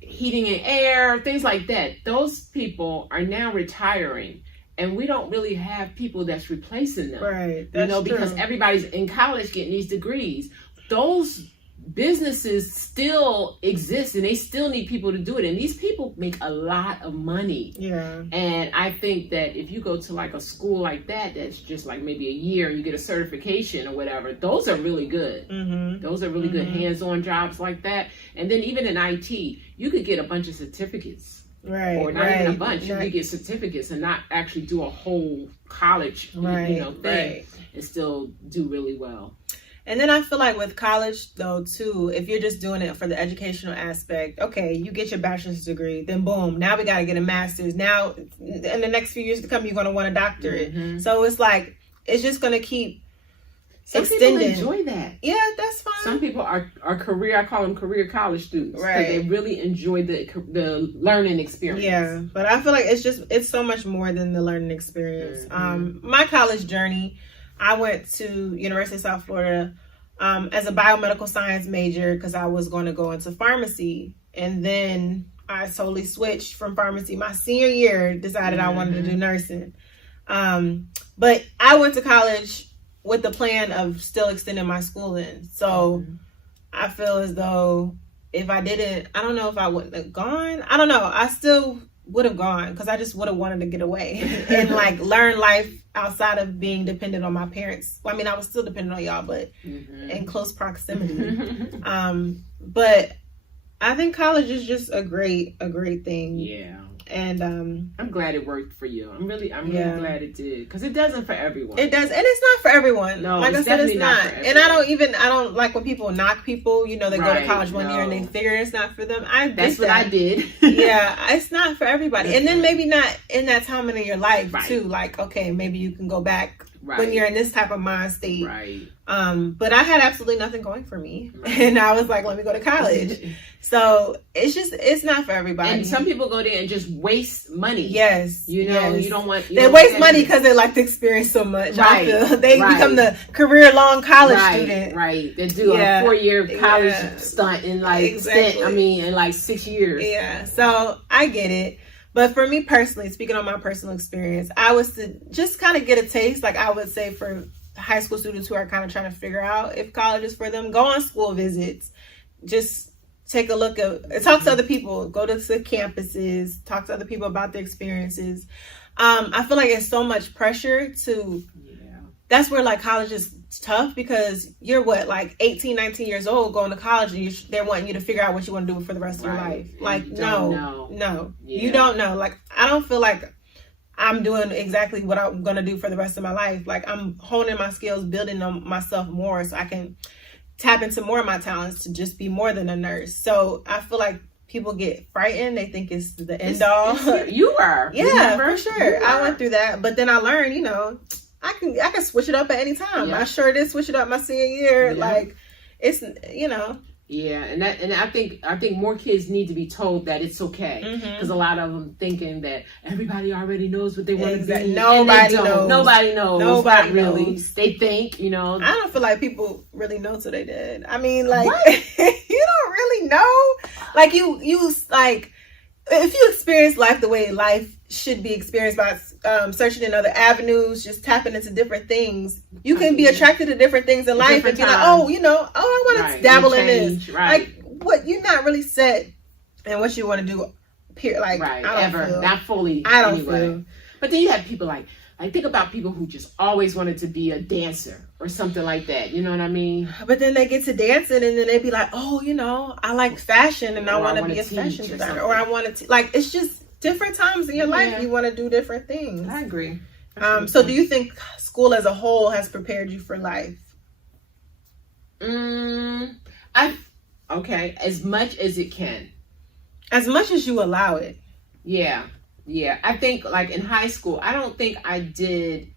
heating and air, things like that. Those people are now retiring. And we don't really have people that's replacing them. That's because everybody's in college getting these degrees. Those businesses still exist, and they still need people to do it. And these people make a lot of money. And I think that if you go to like a school like that, that's just like maybe a year, and you get a certification or whatever, those are really good. Those are really good hands-on jobs like that. And then even in IT, you could get a bunch of certificates. Or not even a bunch. You could get certificates and not actually do a whole college thing and still do really well. And then I feel like with college though too, if you're just doing it for the educational aspect, okay, you get your bachelor's degree, then boom, now we got to get a master's. Now in the next few years to come, you're going to want a doctorate. So it's like, it's just going to keep extending. People enjoy that. Yeah, that's fine. Some people are I call them career college students. Because they really enjoy the learning experience. Yeah, but I feel like it's so much more than the learning experience. My college journey, I went to University of South Florida as a biomedical science major, because I was going to go into pharmacy. And then I totally switched from pharmacy. My senior year, decided I wanted to do nursing. But I went to college with the plan of still extending my schooling. So I feel as though if I didn't, I don't know if I wouldn't have gone. I don't know. I still would have gone because I just would have wanted to get away and like learn life outside of being dependent on my parents. Well, I mean, I was still dependent on y'all, but in close proximity. But I think college is just a great thing. Yeah. And I'm glad it worked for you. I'm really glad it did, because it doesn't for everyone. It does, and it's not for everyone. No, like I said, it's not. And I don't like when people knock people. You know, they go to college one year and they figure it's not for them. That's what I did. Yeah, it's not for everybody. And then maybe not in that time in your life too. Like, okay, maybe you can go back when you're in this type of mind state. Right. But I had absolutely nothing going for me, and I was like, let me go to college. So it's not for everybody. And some people go there and just waste money. Yes. You know, you don't want... They waste money because they like the experience so much. Right. I feel. They become the career-long college student. Right. They do a 4-year college stunt in in like 6 years. Yeah. So I get it. But for me personally, speaking on my personal experience, I was to just kind of get a taste. Like I would say for high school students who are kind of trying to figure out if college is for them, go on school visits. Just take a look at, talk to other people, go to the campuses, talk to other people about their experiences. I feel like it's so much pressure to, that's where like college is tough, because you're like 18, 19 years old going to college, and they're wanting you to figure out what you want to do for the rest of your life. Like, no, you don't know. Like, I don't feel like I'm doing exactly what I'm going to do for the rest of my life. Like, I'm honing my skills, building on myself more so I can tap into more of my talents to just be more than a nurse. So I feel like people get frightened. They think it's the end all. You were. Yeah, for sure. I went through that. But then I learned, you know, I can switch it up at any time. Yeah. I sure did switch it up my senior year. Yeah. Like, it's, you know. Yeah, and I think more kids need to be told that it's okay, because a lot of them thinking that everybody already knows what they want to be. Nobody knows. Nobody knows. Nobody really knows. They think, you know. I don't feel like people really know till they did. I mean, like you don't really know. Like you like, if you experience life the way life should be experienced by searching in other avenues, just tapping into different things, you can be attracted to different things in life and be like, oh, you know, I want to dabble in this. Like, what, you're not really set in what you want to do. Like, I don't feel. Not fully. I don't feel. But then you have people like think about people who just always wanted to be a dancer or something like that. You know what I mean? But then they get to dancing and then they be like, oh, you know, I like fashion and I want to be a fashion designer, or I want to like, it's just different times in your life you want to do different things. I agree. So do you think school as a whole has prepared you for life? Okay, as much as it can. As much as you allow it. Yeah. I think like in high school, I don't think I did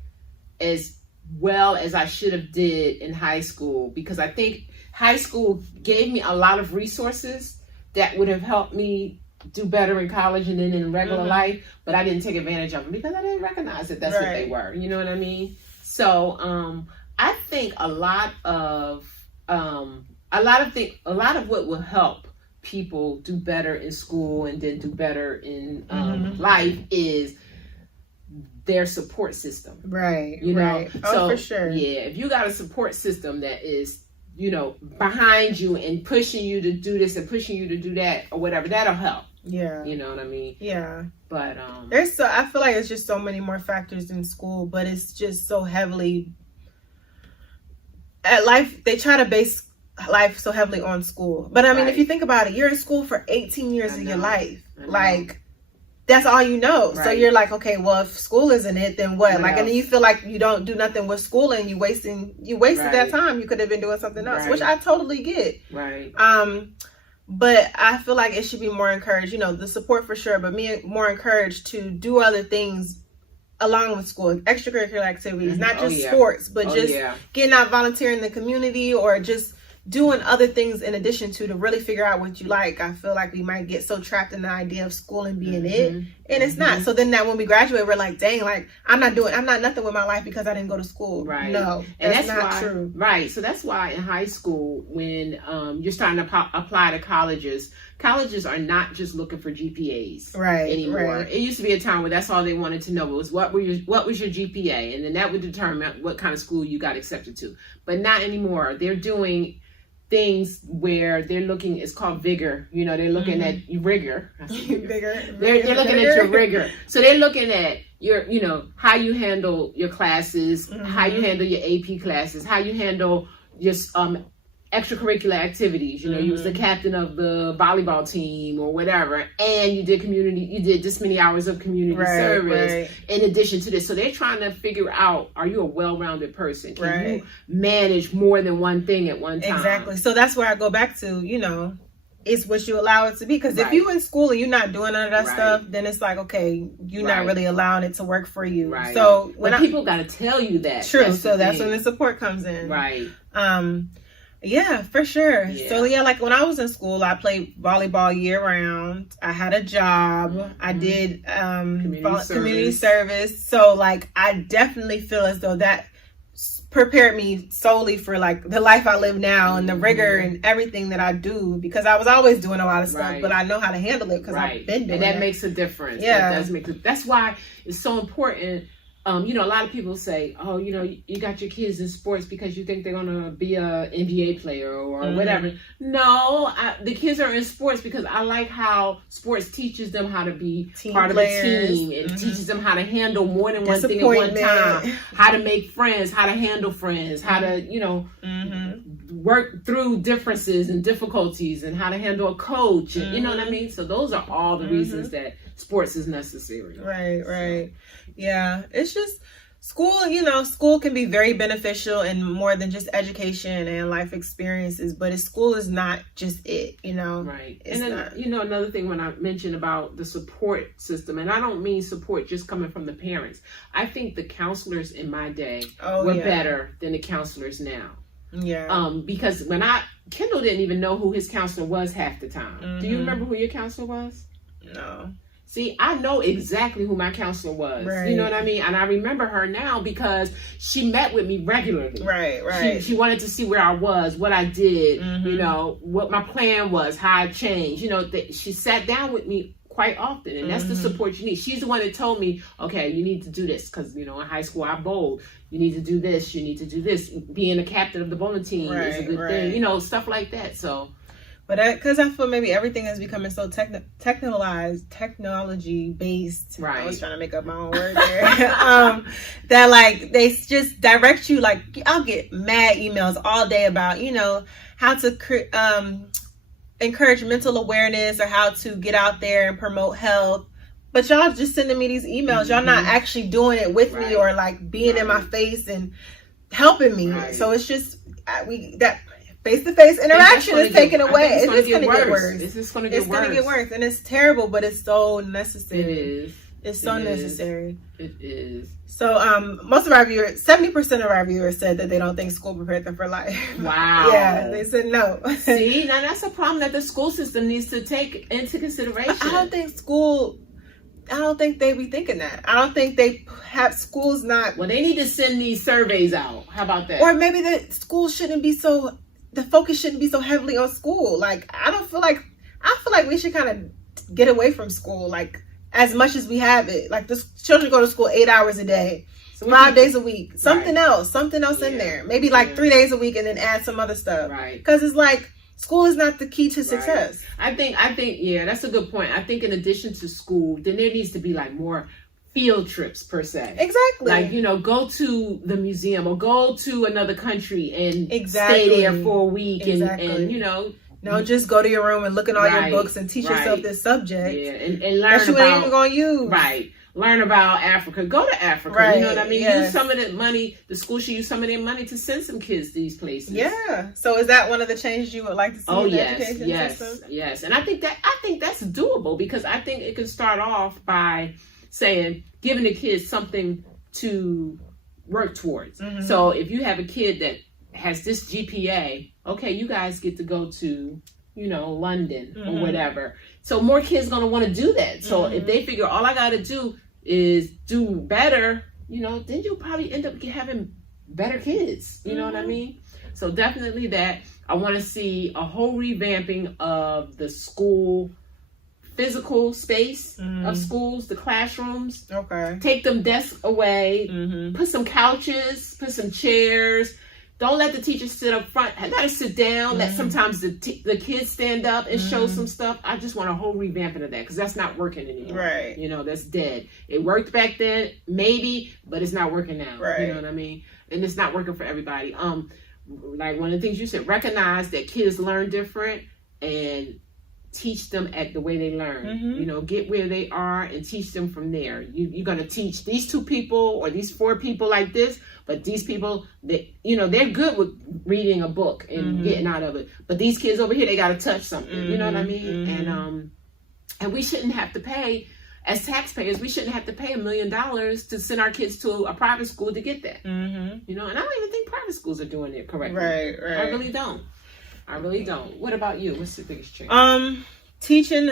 as well as I should have did in high school, because I think high school gave me a lot of resources that would have helped me do better in college and then in regular life, but I didn't take advantage of them because I didn't recognize that that's what they were. You know what I mean? So I think a lot of what will help people do better in school and then do better in life is their support system. Right. You know? Right. Oh, for sure. Yeah. If you got a support system that is, you know, behind you and pushing you to do this and pushing you to do that or whatever, that'll help. Yeah. You know what I mean? Yeah. But I feel like it's just so many more factors in school, but it's just so heavily at life. They try to base life so heavily on school. But I mean, if you think about it, you're in school for 18 years of your life. Like, that's all you know. So you're like, okay, well, if school isn't it, then what? Like, and then you feel like you don't do nothing with school and you wasted that time. You could have been doing something else, which I totally get. Right. But I feel like it should be more encouraged, you know, the support for sure, but me more encouraged to do other things along with school, extracurricular activities, not just sports, but just getting out, volunteering in the community, or just doing other things in addition to really figure out what you like. I feel like we might get so trapped in the idea of school and being it, and it's not. So then that when we graduate, we're like, dang, like I'm not nothing with my life because I didn't go to school. Right. No, and that's not why, true. Right. So that's why in high school, when you're starting to apply to colleges are not just looking for GPAs anymore. Right. It used to be a time where that's all they wanted to know was what was your GPA, and then that would determine what kind of school you got accepted to. But not anymore. They're doing things where they're looking, it's called vigor. You know, they're looking at rigor. They're looking at your rigor. So they're looking at your, you know, how you handle your classes, how you handle your AP classes, how you handle your extracurricular activities. You know, you was the captain of the volleyball team or whatever, and you did this many hours of community service in addition to this. So they're trying to figure out, are you a well-rounded person? Can you manage more than one thing at one time? Exactly. So that's where I go back to, you know, it's what you allow it to be. Because if you're in school and you're not doing none of that stuff, then it's like, okay, you're not really allowing it to work for you. Right. So when people got to tell you that. True. So that's when the support comes in. Right. Yeah, for sure. Yeah. So like when I was in school, I played volleyball year round. I had a job. I did community service. So like I definitely feel as though that prepared me solely for like the life I live now and the rigor and everything that I do, because I was always doing a lot of stuff, but I know how to handle it because I've been doing it. And that makes a difference. Yeah. That does make that's why it's so important. You know, a lot of people say, oh, you know, you got your kids in sports because you think they're going to be a NBA player or whatever. No, the kids are in sports because I like how sports teaches them how to be part of a team. It teaches them how to handle more than one thing at one time, how to make friends, how to handle friends, how to, you know, work through differences and difficulties, and how to handle a coach. And, you know what I mean? So those are all the reasons that sports is necessary. Right. Yeah, it's just school, you know, school can be very beneficial in more than just education and life experiences, but school is not just it, you know. Right. And then, you know, another thing when I mentioned about the support system, and I don't mean support just coming from the parents. I think the counselors in my day were better than the counselors now. Yeah. Because Kendall didn't even know who his counselor was half the time. Do you remember who your counselor was? No. See, I know exactly who my counselor was. Right. You know what I mean? And I remember her now because she met with me regularly. Right. She wanted to see where I was, what I did, you know, what my plan was, how I changed. You know, she sat down with me quite often, and that's the support you need. She's the one that told me, okay, you need to do this, because, you know, in high school I bowled. You need to do this, you need to do this. Being a captain of the bowling team is a good thing. You know, stuff like that. So... But because I feel maybe everything is becoming so technology based. Right. I was trying to make up my own word there. That like they just direct you. Like I'll get mad emails all day about, you know, how to encourage mental awareness or how to get out there and promote health. But y'all just sending me these emails. Y'all not actually doing it with me or like being in my face and helping me. So it's just that face-to-face interaction is taken away. It's just going to get worse. It's just going to get worse. It's going to get worse. And it's terrible, but it's so necessary. It is. It's so necessary. It is. So most of our viewers, 70% of our viewers said that they don't think school prepared them for life. Wow. Yeah, they said no. See, now that's a problem that the school system needs to take into consideration. I don't think they be thinking that. I don't think they have schools not... Well, they need to send these surveys out. How about that? Or maybe the focus shouldn't be so heavily on school. Like, I feel like we should kind of get away from school, like, as much as we have it. Like, the children go to school 8 hours a day, 5 days a week. Something else in there. Maybe like 3 days a week and then add some other stuff. Right. Because it's like, school is not the key to success. I think, yeah, that's a good point. I think in addition to school, then there needs to be like more field trips per se. Exactly. Like, you know, go to the museum or go to another country and stay there for a week and you know. No, just go to your room and look at all your books and teach yourself this subject. Yeah, and learn that you ain't even gonna use. Right. Learn about Africa. Go to Africa. Right. You know what I mean? Use some of the money. The school should use some of their money to send some kids to these places. Yeah. So is that one of the changes you would like to see in the education system? Yes. And I think that's doable, because I think it can start off by saying, giving the kids something to work towards. So if you have a kid that has this GPA. Okay, you guys get to go to, London or whatever. So more kids going to want to do that. So if they figure all I got to do is do better, then you'll probably end up having better kids. You know what I mean? So definitely that. I want to see a whole revamping of the school physical space of schools, the classrooms. Okay. Take them desks away, put some couches, put some chairs. Don't let the teachers sit up front. Let them sit down. Let sometimes the kids stand up and show some stuff. I just want a whole revamping of that because that's not working anymore. Right. That's dead. It worked back then, maybe, but it's not working now. Right. You know what I mean? And it's not working for everybody. Like one of the things you said, recognize that kids learn different and teach them at the way they learn. Get where they are and teach them from there. You're going to teach these 2 people or these 4 people like this, but these people that they're good with reading a book and getting out of it, but these kids over here, they got to touch something. You know what I mean? And we shouldn't have to pay, as taxpayers, we shouldn't have to pay $1 million to send our kids to a private school to get that. And I don't even think private schools are doing it correctly. Right. I really don't. What about you? What's the biggest change? Teaching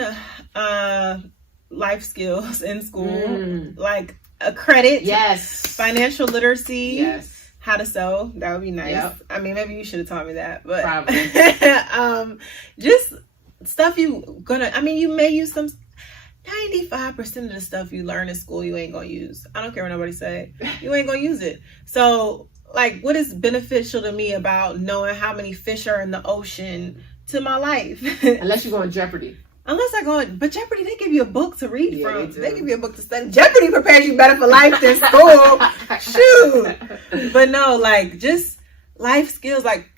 life skills in school, like a credit. Yes. Financial literacy. Yes. How to sew. That would be nice. Yep. I mean, maybe you should have taught me that, but probably. Just stuff you may use some. 95% of the stuff you learn in school you ain't gonna use. I don't care what nobody say. You ain't gonna use it. So, like, what is beneficial to me about knowing how many fish are in the ocean to my life? Unless you go on Jeopardy. But Jeopardy, they give you a book to read from. They give you a book to study. Jeopardy prepares you better for life than school. Shoot. But no, like, just life skills, like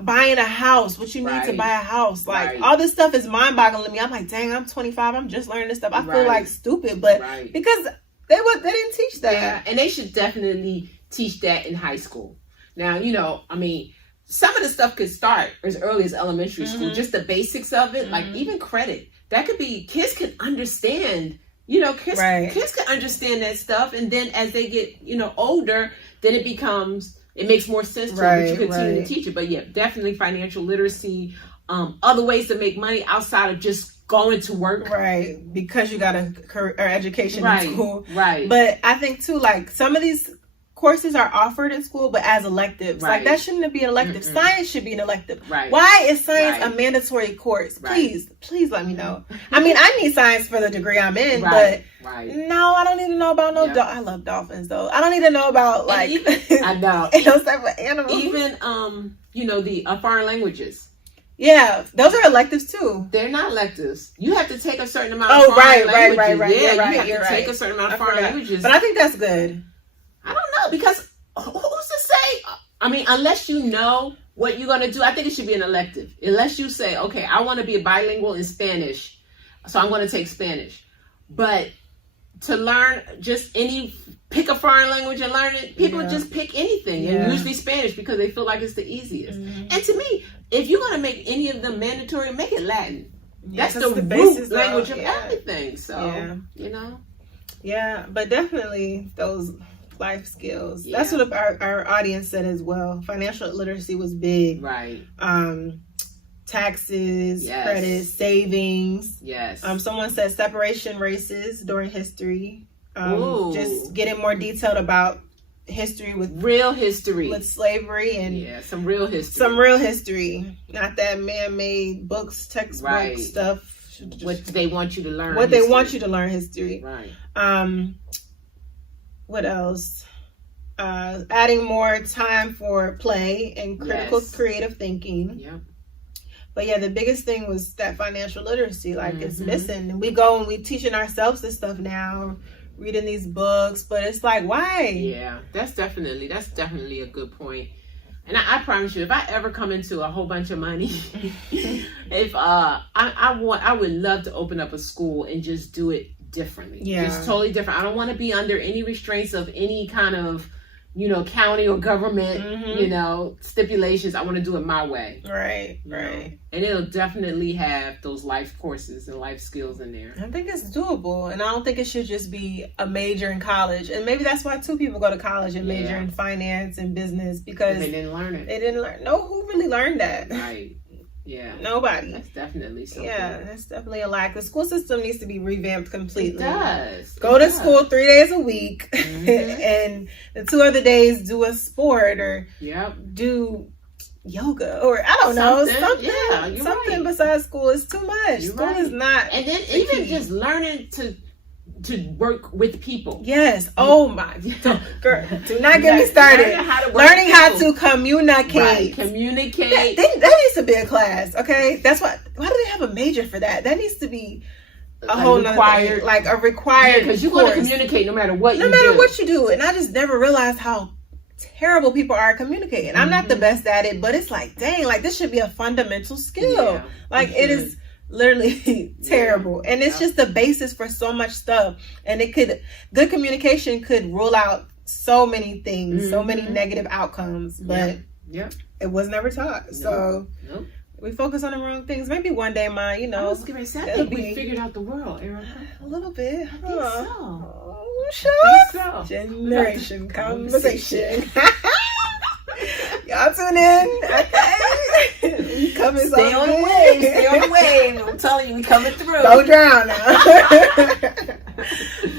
buying a house, what you need to buy a house. Like, all this stuff is mind-boggling to me. I'm like, dang, I'm 25. I'm just learning this stuff. I feel like stupid, but because they didn't teach that. Yeah, and they should definitely teach that in high school. Now, some of the stuff could start as early as elementary school, just the basics of it, like even credit. That could be, kids can understand, kids can understand that stuff. And then as they get, older, then it makes more sense to them that you continue to teach it. But yeah, definitely financial literacy, other ways to make money outside of just going to work. Right. Because you got a career or education in school. Right. But I think too, like, some of these courses are offered in school, but as electives. Like, that shouldn't be an elective. Science should be an elective. Right. Why is science a mandatory course? Please let me know. I mean, I need science for the degree I'm in, but no, I don't need to know about I love dolphins, though. I don't need to know about, like, I know. those type of animals. Even, the foreign languages. Yeah, those are electives too. They're not electives. You have to take a certain amount of foreign languages. Right. Yeah, you have to take a certain amount of foreign languages. But I think that's good. I don't know, because who's to say? I mean, unless you know what you're going to do, I think it should be an elective. Unless you say, okay, I want to be bilingual in Spanish, so I'm going to take Spanish. But to learn pick a foreign language and learn it, people just pick anything, and usually Spanish, because they feel like it's the easiest. And to me, if you're going to make any of them mandatory, make it Latin. That's the root language of everything. So, Yeah, but definitely those life skills. That's what our audience said as well. Financial literacy was big. Right. Taxes, credit, savings. Yes. Someone said separation races during history. Just getting more detailed about history with slavery and some real history. Not that man-made books, textbook stuff. What they want you to learn. They want you to learn history. Right. What else? Adding more time for play and critical creative thinking. Yep. But yeah, the biggest thing was that financial literacy. Like, it's missing. And we go and we teaching ourselves this stuff now, reading these books, but it's like, why? Yeah, that's definitely a good point. And I promise you, if I ever come into a whole bunch of money, I would love to open up a school and just do it differently. Just totally different. I don't want to be under any restraints of any kind of, county or government, stipulations. I want to do it my way. Right. And it'll definitely have those life courses and life skills in there. I think it's doable, and I don't think it should just be a major in college. And maybe that's why two people go to college and major in finance and business, because they didn't learn it. They didn't learn. No, who really learned that? Right. Yeah. Nobody. That's definitely something. Yeah, that's definitely a lack. The school system needs to be revamped completely. It does. Go to school 3 days a week, and the 2 other days do a sport or do yoga or I don't know something besides school. Is too much. School is not. And then even just learning to work with people. Yes. Oh my girl, do not get me started. Learning how to communicate. Right. Communicate. That needs to be a class. Okay, that's why do they have a major for that? That needs to be a whole required, like a required. Because you're going to communicate no matter what you do. No matter what you do, and I just never realized how terrible people are at communicating. I'm not the best at it, but it's like, dang, like this should be a fundamental skill. Yeah, like it is literally terrible. And it's just the basis for so much stuff. And good communication could rule out so many things, so many negative outcomes, but it was never taught. So we focus on the wrong things. Maybe one day, I was going to say, I think we figured out the world, Erika. A little bit. I think so. Oh, sure. So. Generation conversation. Y'all tune in. Okay. We coming. Stay on the wave. Stay on the wave. I'm telling you, we coming through. Don't drown now.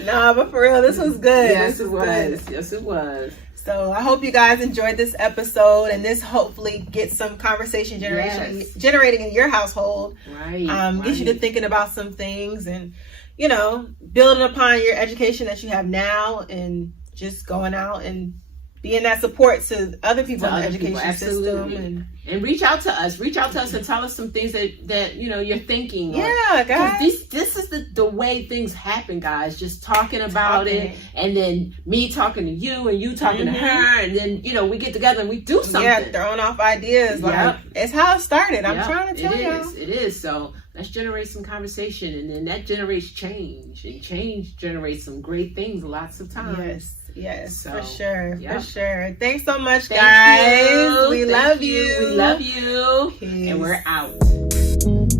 Nah, but for real, this was good. Yes, it was. Yes, it was. So I hope you guys enjoyed this episode, and this hopefully gets some conversation generating in your household. Right. Gets you to thinking about some things, and building upon your education that you have now, and just going out and being that support to other people in the education system. And reach out to us. Reach out to us and tell us some things that you're thinking. Yeah, guys. This is the way things happen, guys. Just talking about it, and then me talking to you, and you talking to her, and then we get together and we do something. Yeah, throwing off ideas. Like it's how it started. I'm trying to tell you. It is. So let's generate some conversation, and then that generates change, and change generates some great things lots of times. Yes, so, for sure. Thanks so much, guys. We love you. We love you. Peace. And we're out.